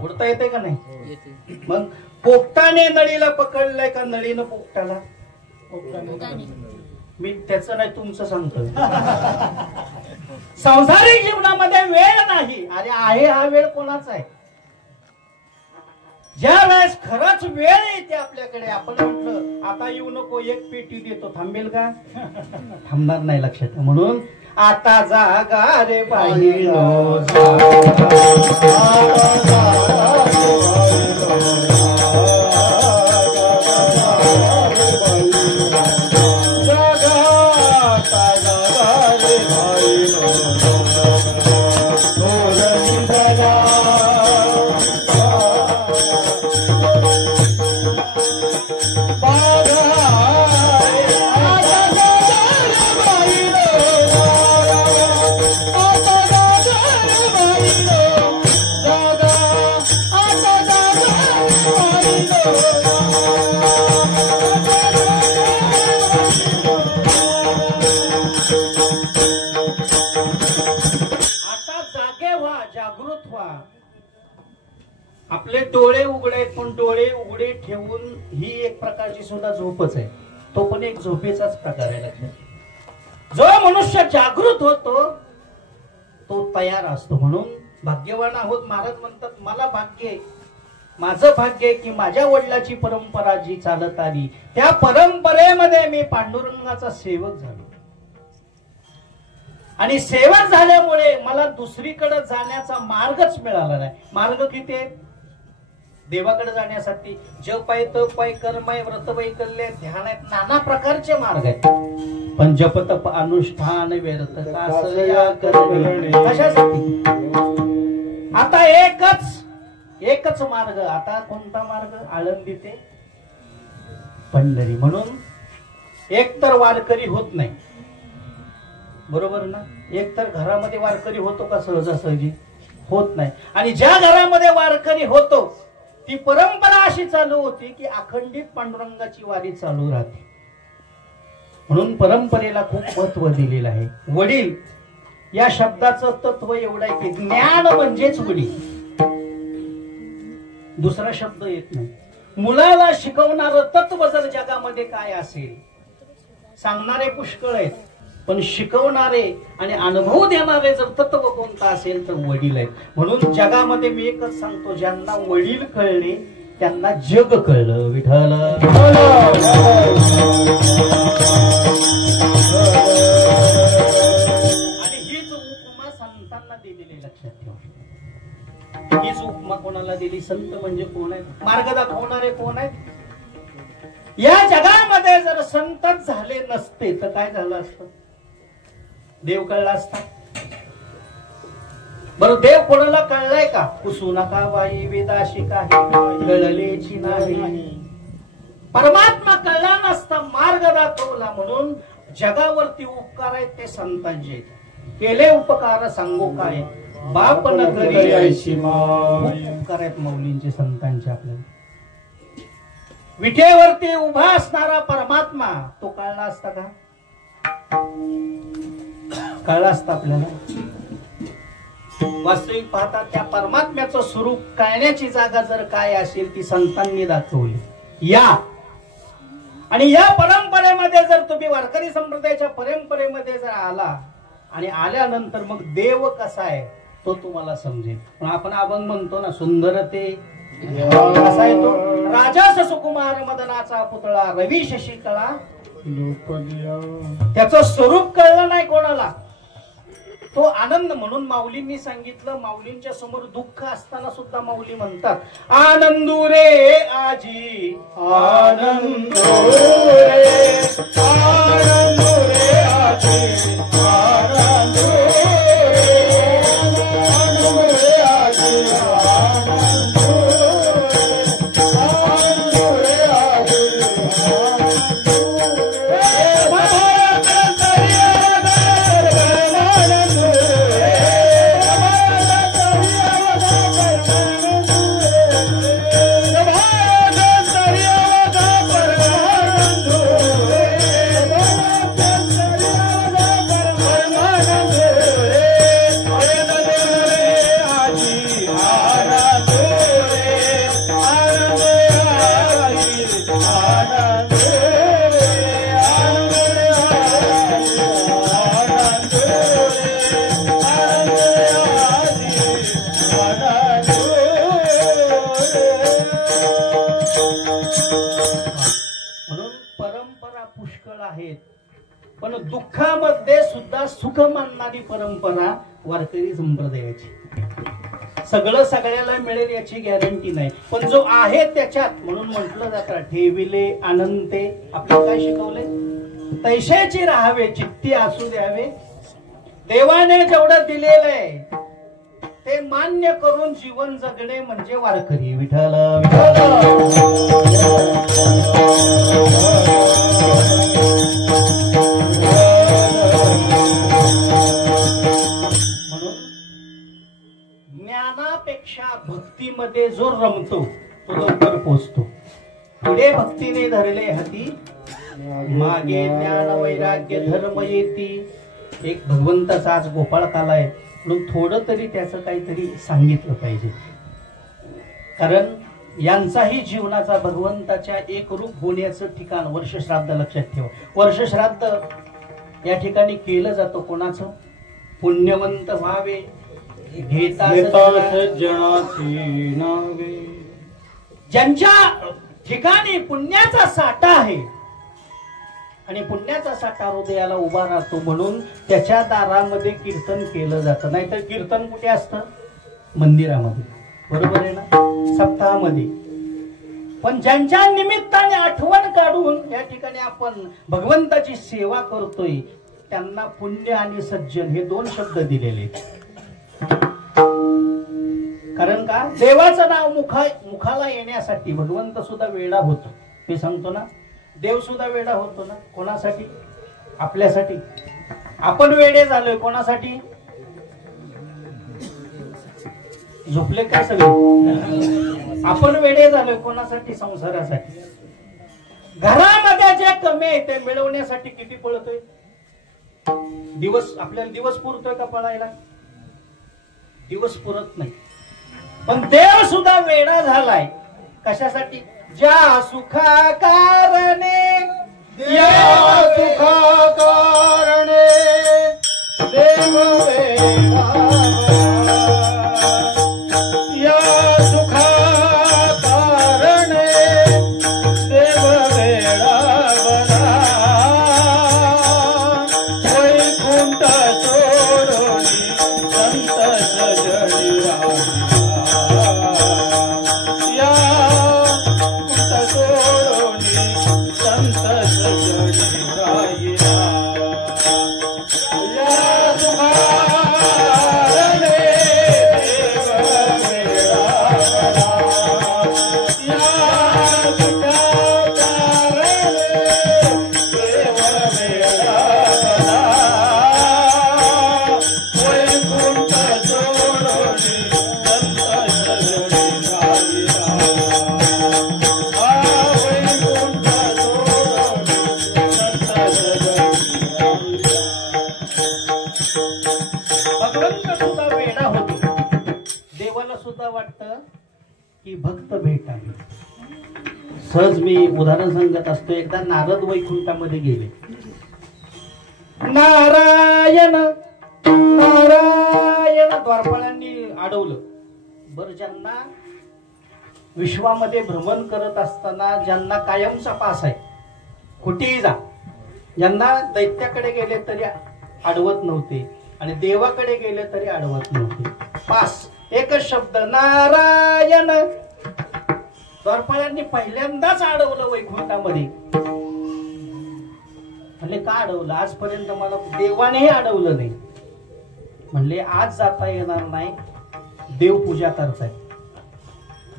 उडता येते का नाही? मग पोपटाने नळीला पकडलंय का नळीनं पोपटाला? मी त्याचं नाही तुमचं सांगतो. संसारिक जीवनामध्ये वेळ नाही. अरे आहे हा वेळ कोणाचा आहे? ज्या वेळेस खरंच वेळ येते आपल्याकडे, आपण म्हटलं आता येऊ नको एक पेटी देतो, थांबेल का? थांबणार नाही. लक्षात. म्हणून आता जागा रे बाईनो आपले डोळे उघडे, पण डोळे उघडे ठेवून ही एक प्रकारची सुद्धा झोपच आहे. तो पण एक झोपेचाच प्रकार आहे. लक्षात. जो मनुष्य जागृत होतो तो तयार असतो. म्हणून भाग्यवान आहोत. महाराज म्हणतात मला भाग्य आहे, माझं भाग्य आहे की माझ्या वडिलाची परंपरा जी चालत आली त्या परंपरेमध्ये मी पांडुरंगाचा सेवक झालो. आणि सेवक झाल्यामुळे मला दुसरीकडे जाण्याचा मार्गच मिळाला नाही. मार्ग किती आहेत देवाकडे जाण्यासाठी? जप आहे, तप आहे, कर्म आहे, व्रत वैकल्य, ध्यान आहेत, नाना प्रकारचे मार्ग आहेत. पण जप तप अनुष्ठान व्यर्थ कशासाठी? आता एकच मार्ग. आता कोणता मार्ग? आळंदी ते पंढरी. म्हणून एक तर वारकरी होत नाही, बरोबर ना? एक तर घरामध्ये वारकरी होतो का? सहजासहजी होत नाही. आणि ज्या घरामध्ये वारकरी होतो ती परंपरा अशी चालू होती की अखंडित पांडुरंगाची वारी चालू राहते. म्हणून परंपरेला खूप महत्व दिलेलं आहे. वडील या शब्दाचं तत्व एवढं आहे की ज्ञान म्हणजेच वडील, दुसरा शब्द येत नाही. मुलाला शिकवणारं तत्व जर जगामध्ये काय असेल, सांगणारे पुष्कळ आहेत, पण शिकवणारे आणि अनुभव देणारे जर तत्व कोणता असेल तर वडील आहेत. म्हणून जगामध्ये मी एकच सांगतो, ज्यांना वडील कळले त्यांना जग कळलं. विठ्ठल. आणि हीच उपमा संतांना दिलेली, लक्षात ठेवा. हीच उपमा कोणाला दिली? संत म्हणजे कोण आहे? मार्ग दाखवणारे कोण आहेत? या जगामध्ये जर संतच झाले नसते तर काय झालं असतं? देव कळला असता? बरं देव कोणाला कळलाय का? पुसू नका बाई वेदाशी काही कळलेची नाही. परमात्मा कळला मार्ग दाखवला म्हणून जगावरती उपकार आहेत ते संतांचे. केले उपकार सांगू काय, बाप न करी ऐशी माय. उपकार आहेत माऊलींचे संतांचे. आपल्याला विठेवरती उभा असणारा परमात्मा तो कळला असता का? कळला असता आपल्याला? वास्तविक पाहता त्या परमात्म्याचं स्वरूप कळण्याची जागा जर काय असेल ती संतांनी दाखवली. या आणि या परंपरेमध्ये जर तुम्ही वारकरी संप्रदायाच्या परंपरेमध्ये जर आला आणि आल्यानंतर मग देव कसा आहे तो तुम्हाला समजेल. पण आपण म्हणतो ना, सुंदर ते कसा आहे तो राजा सुकुमार मदनाचा पुतळा रवी शशिकळा त्याचं स्वरूप कळलं नाही कोणाला. तो आनंद म्हणून माऊलींनी सांगितलं. माऊलींच्या समोर दुःख असताना सुद्धा माऊली म्हणतात, आनंदू रे आजी आनंदो रे, आनंदो रे आजी, आनंदो रे, आनंदो रे आजी, आनंदो रे, आनंदो रे आजी, म्हणून परंपरा पुष्कळ आहेत, पण दुःखामध्ये सुद्धा सुख मानणारी परंपरा वारकरी संप्रदायाची. सगळं सगळ्याला मिळेल याची गॅरंटी नाही, पण जो आहे त्याच्यात. म्हणून म्हटलं जातं ठेविले अनंते. आपल्याला काय शिकवले? तैशाची राहावे, चित्ती असू द्यावे. देवाने जेवढं दिलेलं आहे ते मान्य करून जीवन जगणे म्हणजे वारकरी. विठ्ठल म्हणून ज्ञानापेक्षा भक्तीमध्ये जो रमतो तो लवकर पोचतो. पुढे भक्तीने धरले हाती, मागे ज्ञान वैराग्य धर्म येती. एक भगवंताचा आज गोपाळ काल आहे म्हणून थोडं तरी त्याचं काहीतरी सांगितलं पाहिजे. कारण यांचाही जीवनाचा भगवंताच्या एक रूप होण्याचं ठिकाण वर्षश्राद्ध. लक्षात ठेवा, वर्षश्राद्ध या ठिकाणी केलं जातं. कोणाचं? पुण्यवंत व्हावे घेता सज्जनाची नावे. ज्यांच्या ठिकाणी पुण्याचा साठा आहे आणि पुण्याचा साठा हृदयाला उभा राहतो म्हणून त्याच्या दारामध्ये कीर्तन केलं जातं. नाहीतर कीर्तन कुठे असतं? मंदिरामध्ये. बरोबर आहे ना? सप्ताहामध्ये. पण ज्यांच्या निमित्ताने आठवण काढून या ठिकाणी आपण भगवंताची सेवा करतोय त्यांना पुण्य आणि सज्जन हे दोन शब्द दिलेले. कारण का? देवाचं नाव मुखाला येण्यासाठी भगवंत सुद्धा वेडा होतो. मी सांगतो ना, देव सुद्धा वेडा होतो ना. कोणासाठी? आपल्यासाठी. आपण वेडे झालोय कोणासाठी? झोपले काय सगळे? आपण वेडे झालोय कोणासाठी? संसारासाठी. घरामध्ये जे कमी आहे ते मिळवण्यासाठी किती पळतोय? दिवस आपल्याला दिवस पुरतोय का पळायला? दिवस पुरत नाही. पण देव सुद्धा वेडा झालाय कशासाठी? ज्या सुखा कारणे, या सुखा कारणे देव वेडा. या सुखा कारणे देव वेडा बना. वैकुंठ सोडोनी संत सजनी या संत सजनी राहिला. या सुखारणे देव वेडा बना. या सुखारणे सहज मी उदाहरण सांगत असतो. एकदा नारद वैकुंठामध्ये गेले. नारायण नारायण द्वारपाळांनी अडवलं. बरं, ज्यांना विश्वामध्ये भ्रमण करत असताना ज्यांना कायमचा पास आहे, कुठेही जा, ज्यांना दैत्याकडे गेले तरी अडवत नव्हते आणि देवाकडे गेले तरी अडवत नव्हते. पास, एकच शब्द नारायण. द्वारपाळांनी पहिल्यांदाच अडवलं वैकुंठामध्ये. म्हणले का अडवलं? आजपर्यंत मला देवानेही अडवलं नाही. म्हणले आज जाता येणार नाही, देवपूजा करताय.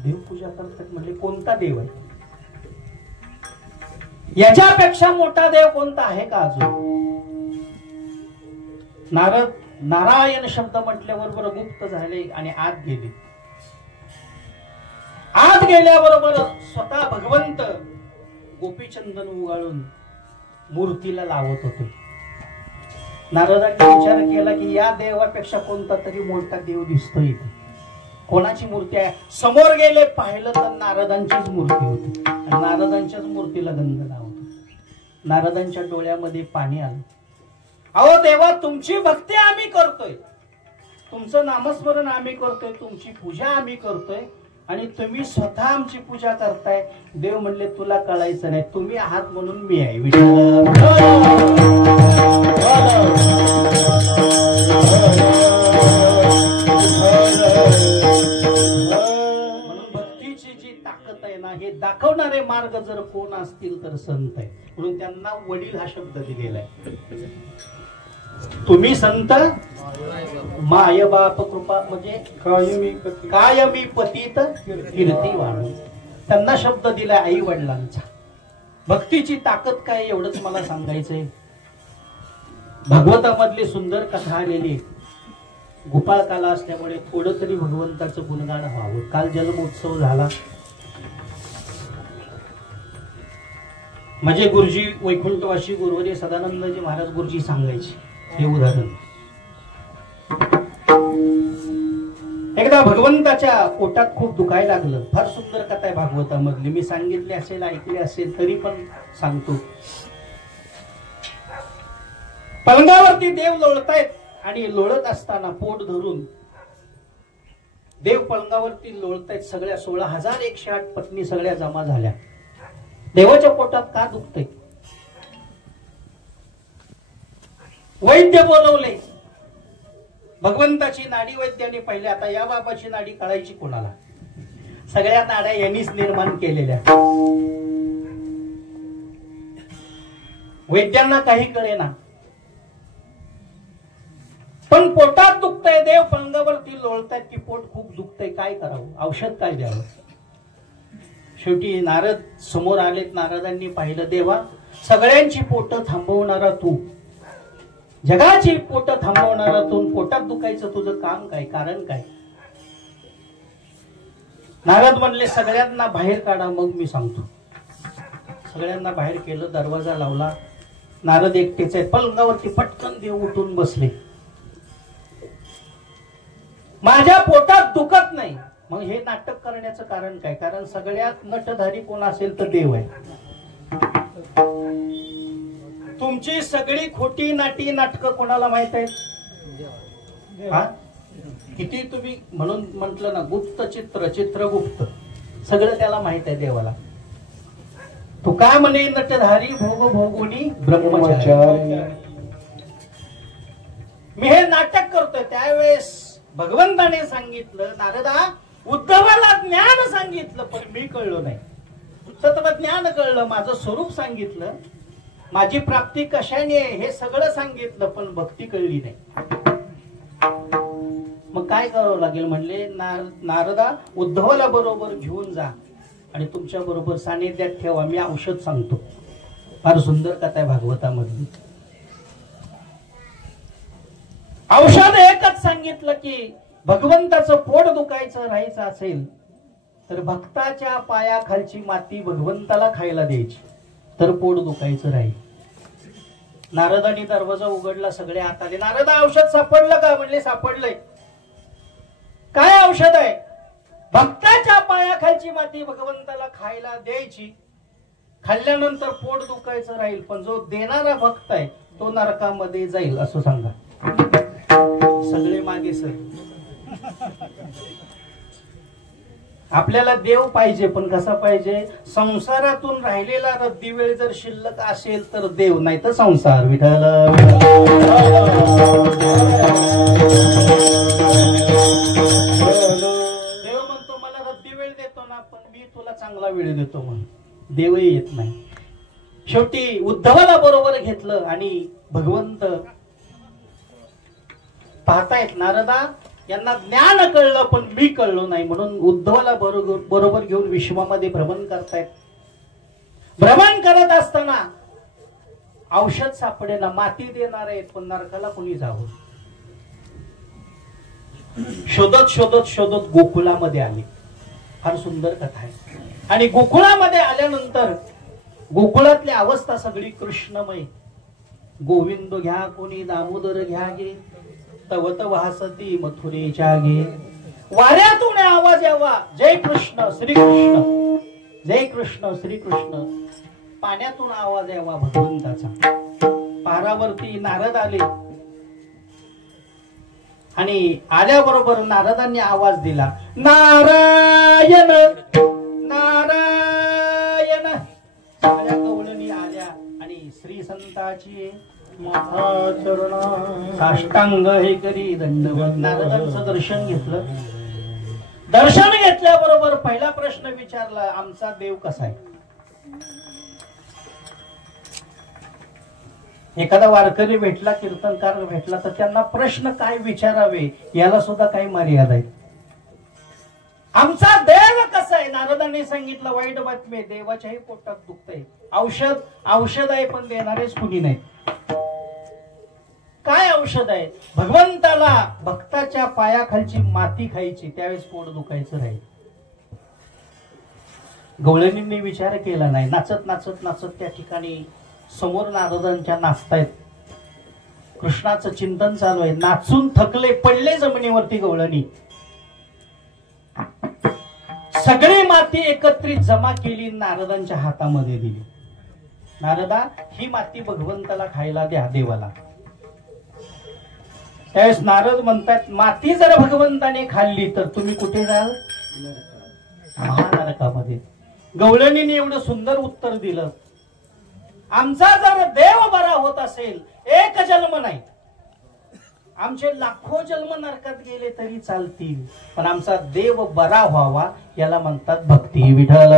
देवपूजा करतायत म्हणले कोणता देव आहे? याच्यापेक्षा मोठा देव कोणता आहे का अजून? नारद नारायण शब्द म्हटल्याबरोबर गुप्त झाले आणि आत गेले. आत गेल्याबरोबर स्वतः भगवंत गोपीचंदन उगाळून मूर्तीला लावत होते. नारदांनी विचार केला की या देवापेक्षा कोणता तरी मोठा देव दिसतोय इथे. कोणाची मूर्ती आहे? समोर गेले, पाहिलं तर नारदांचीच मूर्ती होती आणि नारदांच्याच मूर्तीला गंध लावत होते. नारदांच्या डोळ्यामध्ये पाणी आलं. अहो देवा, तुमची भक्ती आम्ही करतोय, तुमचं नामस्मरण आम्ही करतोय, तुमची पूजा आम्ही करतोय आणि तुम्ही स्वतः आमची पूजा करताय. देव म्हणले तुला कळायचं नाही, तुम्ही आहात म्हणून मी आहे. म्हणून भक्तीची जी ताकद आहे ना, हे दाखवणारे मार्ग जर कोण असतील तर संत आहे. म्हणून त्यांना वडील हा शब्द दिलेला आहे. तुम्ही संत माय बाप कृपा, म्हणजे कायमी पतित कीर्तिवान. त्यांना शब्द दिला आई वडिलांचा. भक्तीची ताकद काय एवढंच मला सांगायचंय. भागवतामधली सुंदर कथा आलेली. गोपाळकाला असल्यामुळे थोडं तरी भगवंताचं गुणगान व्हावं. काल जन्मोत्सव झाला. माझे गुरुजी वैकुंठवासी गुरुवर्य सदानंदजी महाराज गुरुजी सांगायचे हे उदाहरण. एकदा भगवंताच्या पोटात खूप दुखायला लागलं. फार सुंदर कथा आहे भागवतामधली. मी सांगितले असेल, ऐकले असेल, तरी पण सांगतो. पलंगावरती देव लोळतायत आणि लोळत असताना पोट धरून देव पलंगावरती लोळतायत. सगळ्या 16,108 पत्नी सगळ्या जमा झाल्या. देवाच्या पोटात का दुखतंय? वैद्य बोलवले. भगवंताची नाडी वैद्याने पाहिली. आता या बाबाची नाडी कळायची कोणाला? सगळ्या नाड्या यांनीच निर्माण केलेल्या. वैद्यांना काही कळेना. पण पोटात दुखतंय, देव पलंगावरती लोळतायत की पोट खूप दुखतंय, काय करावं? औषध काय द्यावं? शेवटी नारद समोर आलेत. नारदांनी पाहिलं, देवा, सगळ्यांची पोट थांबवणारा तू, जगाची पोट थांबवणारा तू, पोटात दुखायचं तुझं काम काय, कारण काय? नारद म्हणले, सगळ्यांना बाहेर काढा, मग मी सांगतो. सगळ्यांना बाहेर केलं, दरवाजा लावला. नारद एकटेच आहे. पलंगावरती पटकन देव उठून बसले. माझ्या पोटात दुखत नाही. मग हे नाटक करण्याचं कारण काय? कारण सगळ्यात नटधारी कोण असेल तर देव आहे. तुमची सगळी खोटी नाटी नाटकं कोणाला माहित आहेत? हा, किती तुम्ही म्हणून म्हटलं ना, गुप्त चित्र, चित्रगुप्त, सगळं त्याला माहित आहे देवाला. तू काय म्हणे, नटधारी भोग भोगुनी ब्रह्मचारी. मी हे नाटक करतोय. त्यावेळेस भगवंताने सांगितलं, नारदा, उद्धवाला ज्ञान सांगितलं, पण मी कळलो नाही. तत्वज्ञान कळलं, माझं स्वरूप सांगितलं, माझी प्राप्ती कशाने आहे हे सगळं सांगितलं, पण भक्ती कळली नाही. मग काय करावं लागेल? म्हणले, नारदा, उद्धवाला बरोबर घेऊन जा आणि तुमच्या बरोबर सानिध्यात ठेवा, मी औषध सांगतो. फार सुंदर कथा आहे भागवतामधली. औषध एकच सांगितलं की भगवंताचं पोट दुखायचं राहायचं असेल तर भक्ताच्या पायाखालची माती भगवंताला खायला द्यायची, तर पोट दुखायचं राहील. नारदांनी दरवाजा उघडला. सगळे आत आले. नारदा, औषध सापडलं का? म्हणले, सापडलंय. काय औषध आहे? भक्ताच्या पायाखालची माती भगवंताला खायला द्यायची. खाल्ल्यानंतर पोट दुखायचं राहील, पण जो देणारा भक्त आहे तो नरकामध्ये जाईल असं सांगा. सगळे मागे सर. आपल्याला देव पाहिजे, पण कसा पाहिजे? संसारातून राहिलेला रद्दी वेळ जर शिल्लक असेल तर देव, नाही तर संसार. विठ्ठल देव म्हणतो मला रद्दी वेळ देतो ना, पण मी तुला चांगला वेळ देतो म्हणून देवही येत नाही. शेवटी उद्धवाला बरोबर घेतलं आणि भगवंत पाहतायत नारदा यांना ज्ञान कळलं पण मी कळलो नाही, म्हणून उद्धवाला बरोबर घेऊन विश्वामध्ये भ्रमण करतायत. भ्रमण करत असताना औषध सापडेना, माती देणार आहेत पण नरकाला कोणी जावं. शोधत शोधत शोधत गोकुळामध्ये आले. फार सुंदर कथा आहे. आणि गोकुळामध्ये आल्यानंतर गोकुळातली अवस्था सगळी कृष्णमय. गोविंद घ्या कोणी दामोदर घ्या गे, तवत वासती मथुरेच्या गे. वाऱ्यातून आवाज यावा जय कृष्ण श्रीकृष्ण, जय कृष्ण श्रीकृष्ण. पाण्यातून आवाज यावा भगवंताचा. पारावरती नारद आले आणि आल्याबरोबर नारदांनी आवाज दिला नारायण नारायण. सगळ्या कवळणी आल्या आणि श्री संताची साष्टांग हे करी दंडवत नारदांचं दर्शन घेतलं. दर्शन घेतल्याबरोबर पहिला प्रश्न विचारला, आमचा देव कसा आहे? एखादा वारकरी भेटला, कीर्तनकार भेटला तर त्यांना प्रश्न काय विचारावे याला सुद्धा काही मर्यादा आहे. आमचा देव कसा आहे? नारदांनी सांगितलं वाईट बातमी, देवाच्याही पोटात दुखतंय. औषध आहे पण देणारेच कुणी नाही. काय औषध आहे? भगवंताला भक्ताच्या पायाखालची माती खायची, त्यावेळेस पोट दुखायचं राहील. गवळणींनी विचार केला नाही. नाचत नाचत नाचत त्या ठिकाणी समोर नारदांच्या नाचतायत. कृष्णाचं चिंतन चालू आहे. नाचून थकले, पडले जमिनीवरती गवळणी. सगळी माती एकत्रित जमा केली, नारदांच्या हातामध्ये दिली. नारदा, ही माती भगवंताला खायला द्या, देवाला. त्यावेळेस नारद म्हणतात, माती जर भगवंताने खाल्ली तर तुम्ही कुठे जाल? महानरकामध्ये. गवळणीने एवढं सुंदर उत्तर दिलं, आमचा जर देव बरा होत असेल, एक जन्म नाही, आमचे लाखो जन्म नरकात गेले तरी चालतील, पण आमचा देव बरा व्हावा याला म्हणतात भक्ती. विठ्ठल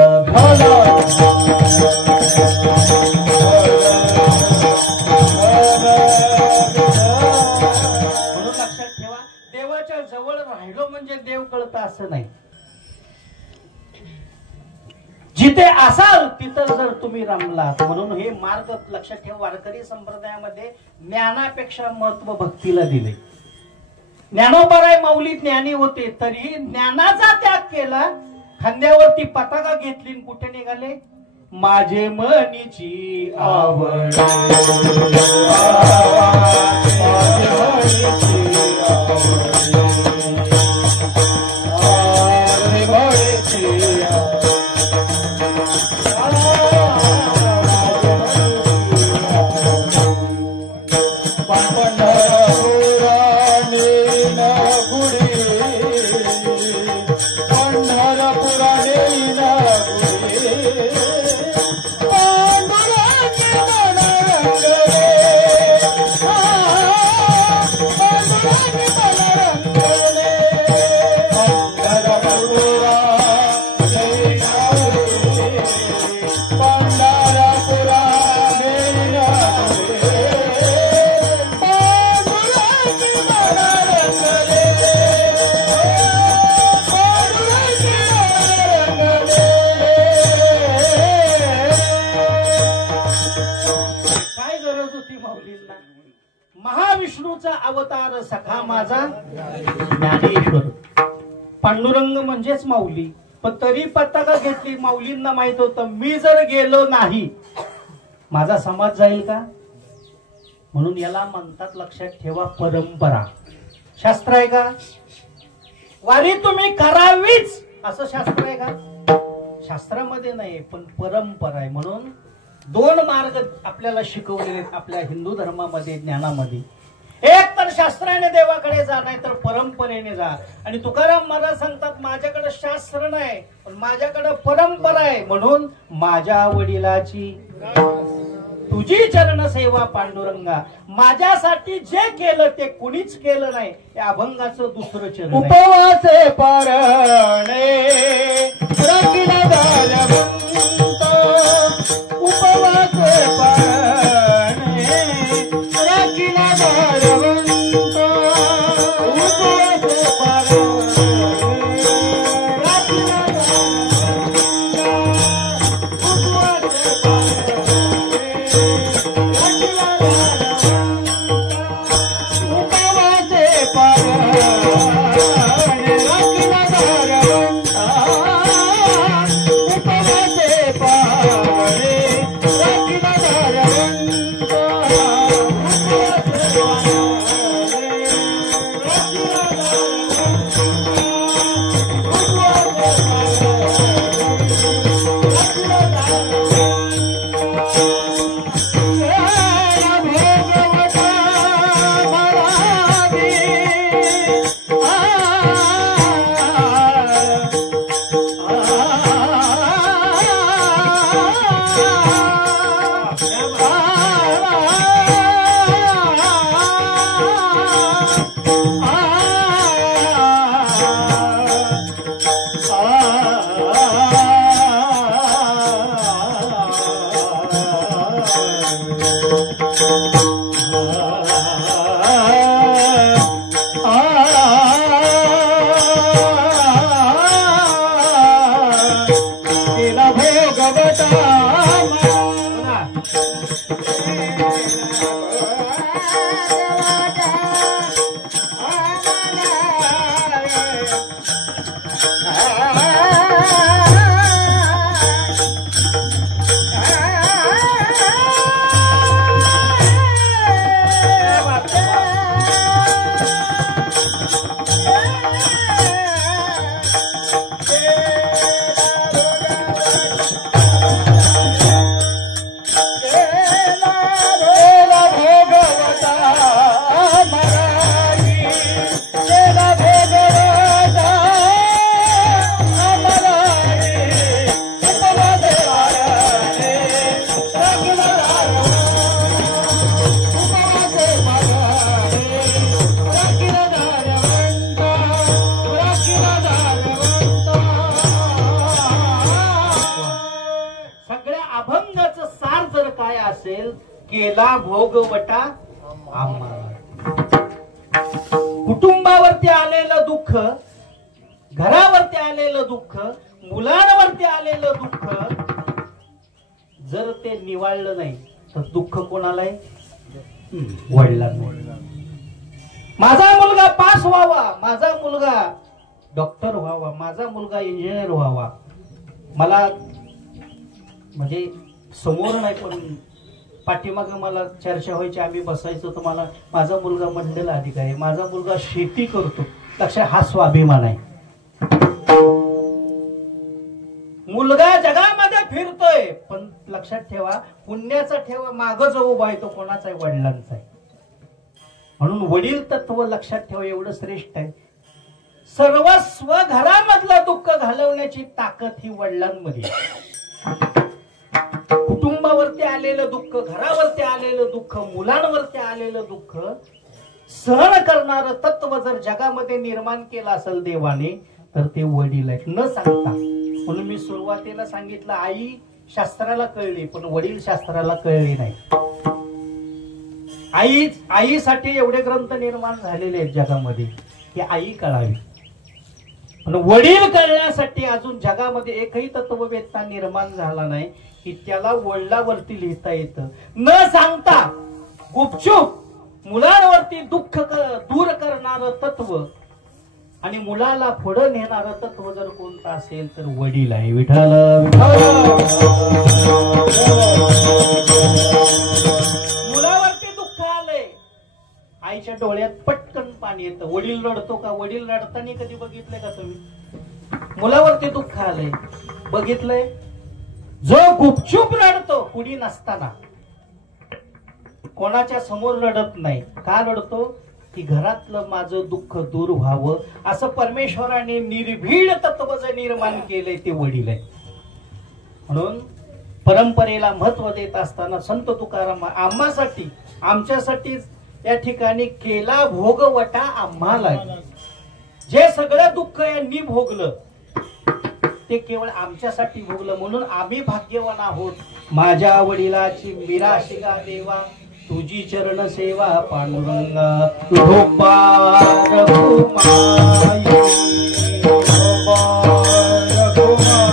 म्हणून लक्षात ठेवा, देवाच्या जवळ राहिलो म्हणजे देव कळतं असं नाही. जिथे असाल तिथं जर तुम्ही रमलात. म्हणून हे मार्ग लक्षात ठेवा, वारकरी संप्रदायामध्ये ज्ञानापेक्षा महत्व भक्तीला दिले. ज्ञानोबाराय माऊली ज्ञानी होते, तरीही ज्ञानाचा त्याग केला. खांद्यावरती पताका घेतली, कुठे निघाले? माझे मनीची आवड, महाविष्णूचा अवतार सखा माझा ज्ञानेश्वर. पांडुरंग म्हणजेच माऊली, पण तरी पताका घेतली. माऊलींना माहित होतं, मी जर गेलो नाही माझा समाज जाईल का? म्हणून याला म्हणतात, लक्षात ठेवा, परंपरा. शास्त्र आहे का? वारी तुम्ही करावीच, असं शास्त्र आहे का? शास्त्रामध्ये नाही, पण परंपरा आहे. म्हणून दोन मार्ग आपल्याला शिकवलेले आहेत आपल्या हिंदू धर्मामध्ये, ज्ञानामध्ये. एक तर शास्त्राने देवाकडे जा, नाही तर परंपरेने जा. आणि तुकाराम महाराज सांगतात, माझ्याकडे शास्त्र नाही, पण माझ्याकडे परंपरा आहे. म्हणून माझ्या वडिलाची तुझी चरण सेवा पांडुरंगा. माझ्यासाठी जे केलं ते कुणीच केलं नाही. या अभंगाचं दुसरं चरण आहे. उपवासे परणे रंगीला दालवंत, उपवासे परणे रंगीला दालवंत, उपवासे परणे रंगीला दालवंत, उपवासे केला भोगवटा आम्हाला. कुटुंबावरती आलेलं दुःख, घरावरती आलेलं दुःख, मुलांवरती आलेलं दुःख जर ते निवाळलं नाही तर दुःख कोणाला आहे? वडिलांना. माझा मुलगा पास व्हावा, माझा मुलगा डॉक्टर व्हावा, माझा मुलगा इंजिनियर व्हावा. मला म्हणजे समोर नाही पण पाठीमाग मला चर्चा व्हायची, आम्ही बसायचो. तर मला माझा मुलगा मंडल अधिकारी, माझा मुलगा शेती करतो. लक्षात, हा स्वाभिमान आहे. मुलगा जगामध्ये फिरतोय, पण लक्षात ठेवा, पुण्याचा ठेवा माग जो उभा आहे तो कोणाचा आहे? वडिलांचा आहे. म्हणून वडील तत्व लक्षात ठेवा, एवढं श्रेष्ठ आहे. सर्वस्व घरामधलं दुःख घालवण्याची ताकद ही वडिलांमध्ये. कुटुंबावरती आलेलं दुःख, घरावरती आलेलं दुःख, मुलांवरती आलेलं दुःख सहन करणारं तत्व जर जगामध्ये निर्माण केलं असेल देवाने, तर ते वडील आहेत. न सांगता, म्हणून मी सुरुवातीला सांगितलं, आई शास्त्राला कळली पण वडील शास्त्राला कळले नाही. आईसाठी एवढे ग्रंथ निर्माण झालेले आहेत जगामध्ये की आई कळावी, पण वडील कळण्यासाठी अजून जगामध्ये एकही तत्ववेत्ता निर्माण झाला नाही की त्याला वडिलावरती लिहिता येतं. न सांगता गुपचूप मुलांवरती दुःख दूर करणारं तत्व आणि मुलाला पुढे नेणारं तत्व जर कोणतं असेल तर वडील आहे. विठ्ठल मुलावरती दुःख आलंय, आईच्या डोळ्यात पटकन पाणी येतं. वडील रडतो का? वडील रडताना कधी बघितलंय का तुम्ही? मुलावरती दुःख आलंय, बघितलंय. जो गुपचूप रडतो कुणी नसताना, कोणाच्या समोर रडत नाही, का रडतो? की घरातलं माझं दुःख दूर व्हावं, असं परमेश्वराने निर्भीड तत्व जे निर्माण केलंय ते वडील आहे. म्हणून परंपरेला महत्व देत असताना संत तुकाराम आम्हासाठी, आमच्यासाठीच या ठिकाणी केला भोगवटा आम्हाला. जे सगळं दुःख यांनी भोगलं ते केवळ आमच्यासाठी भोगलं, म्हणून आम्ही भाग्यवान आहोत. माझ्या वडिलाची मिराशिगा देवा, तुझी चरण सेवा पांडुरंगा. गोपाल कुमार, गोपाल कुमार,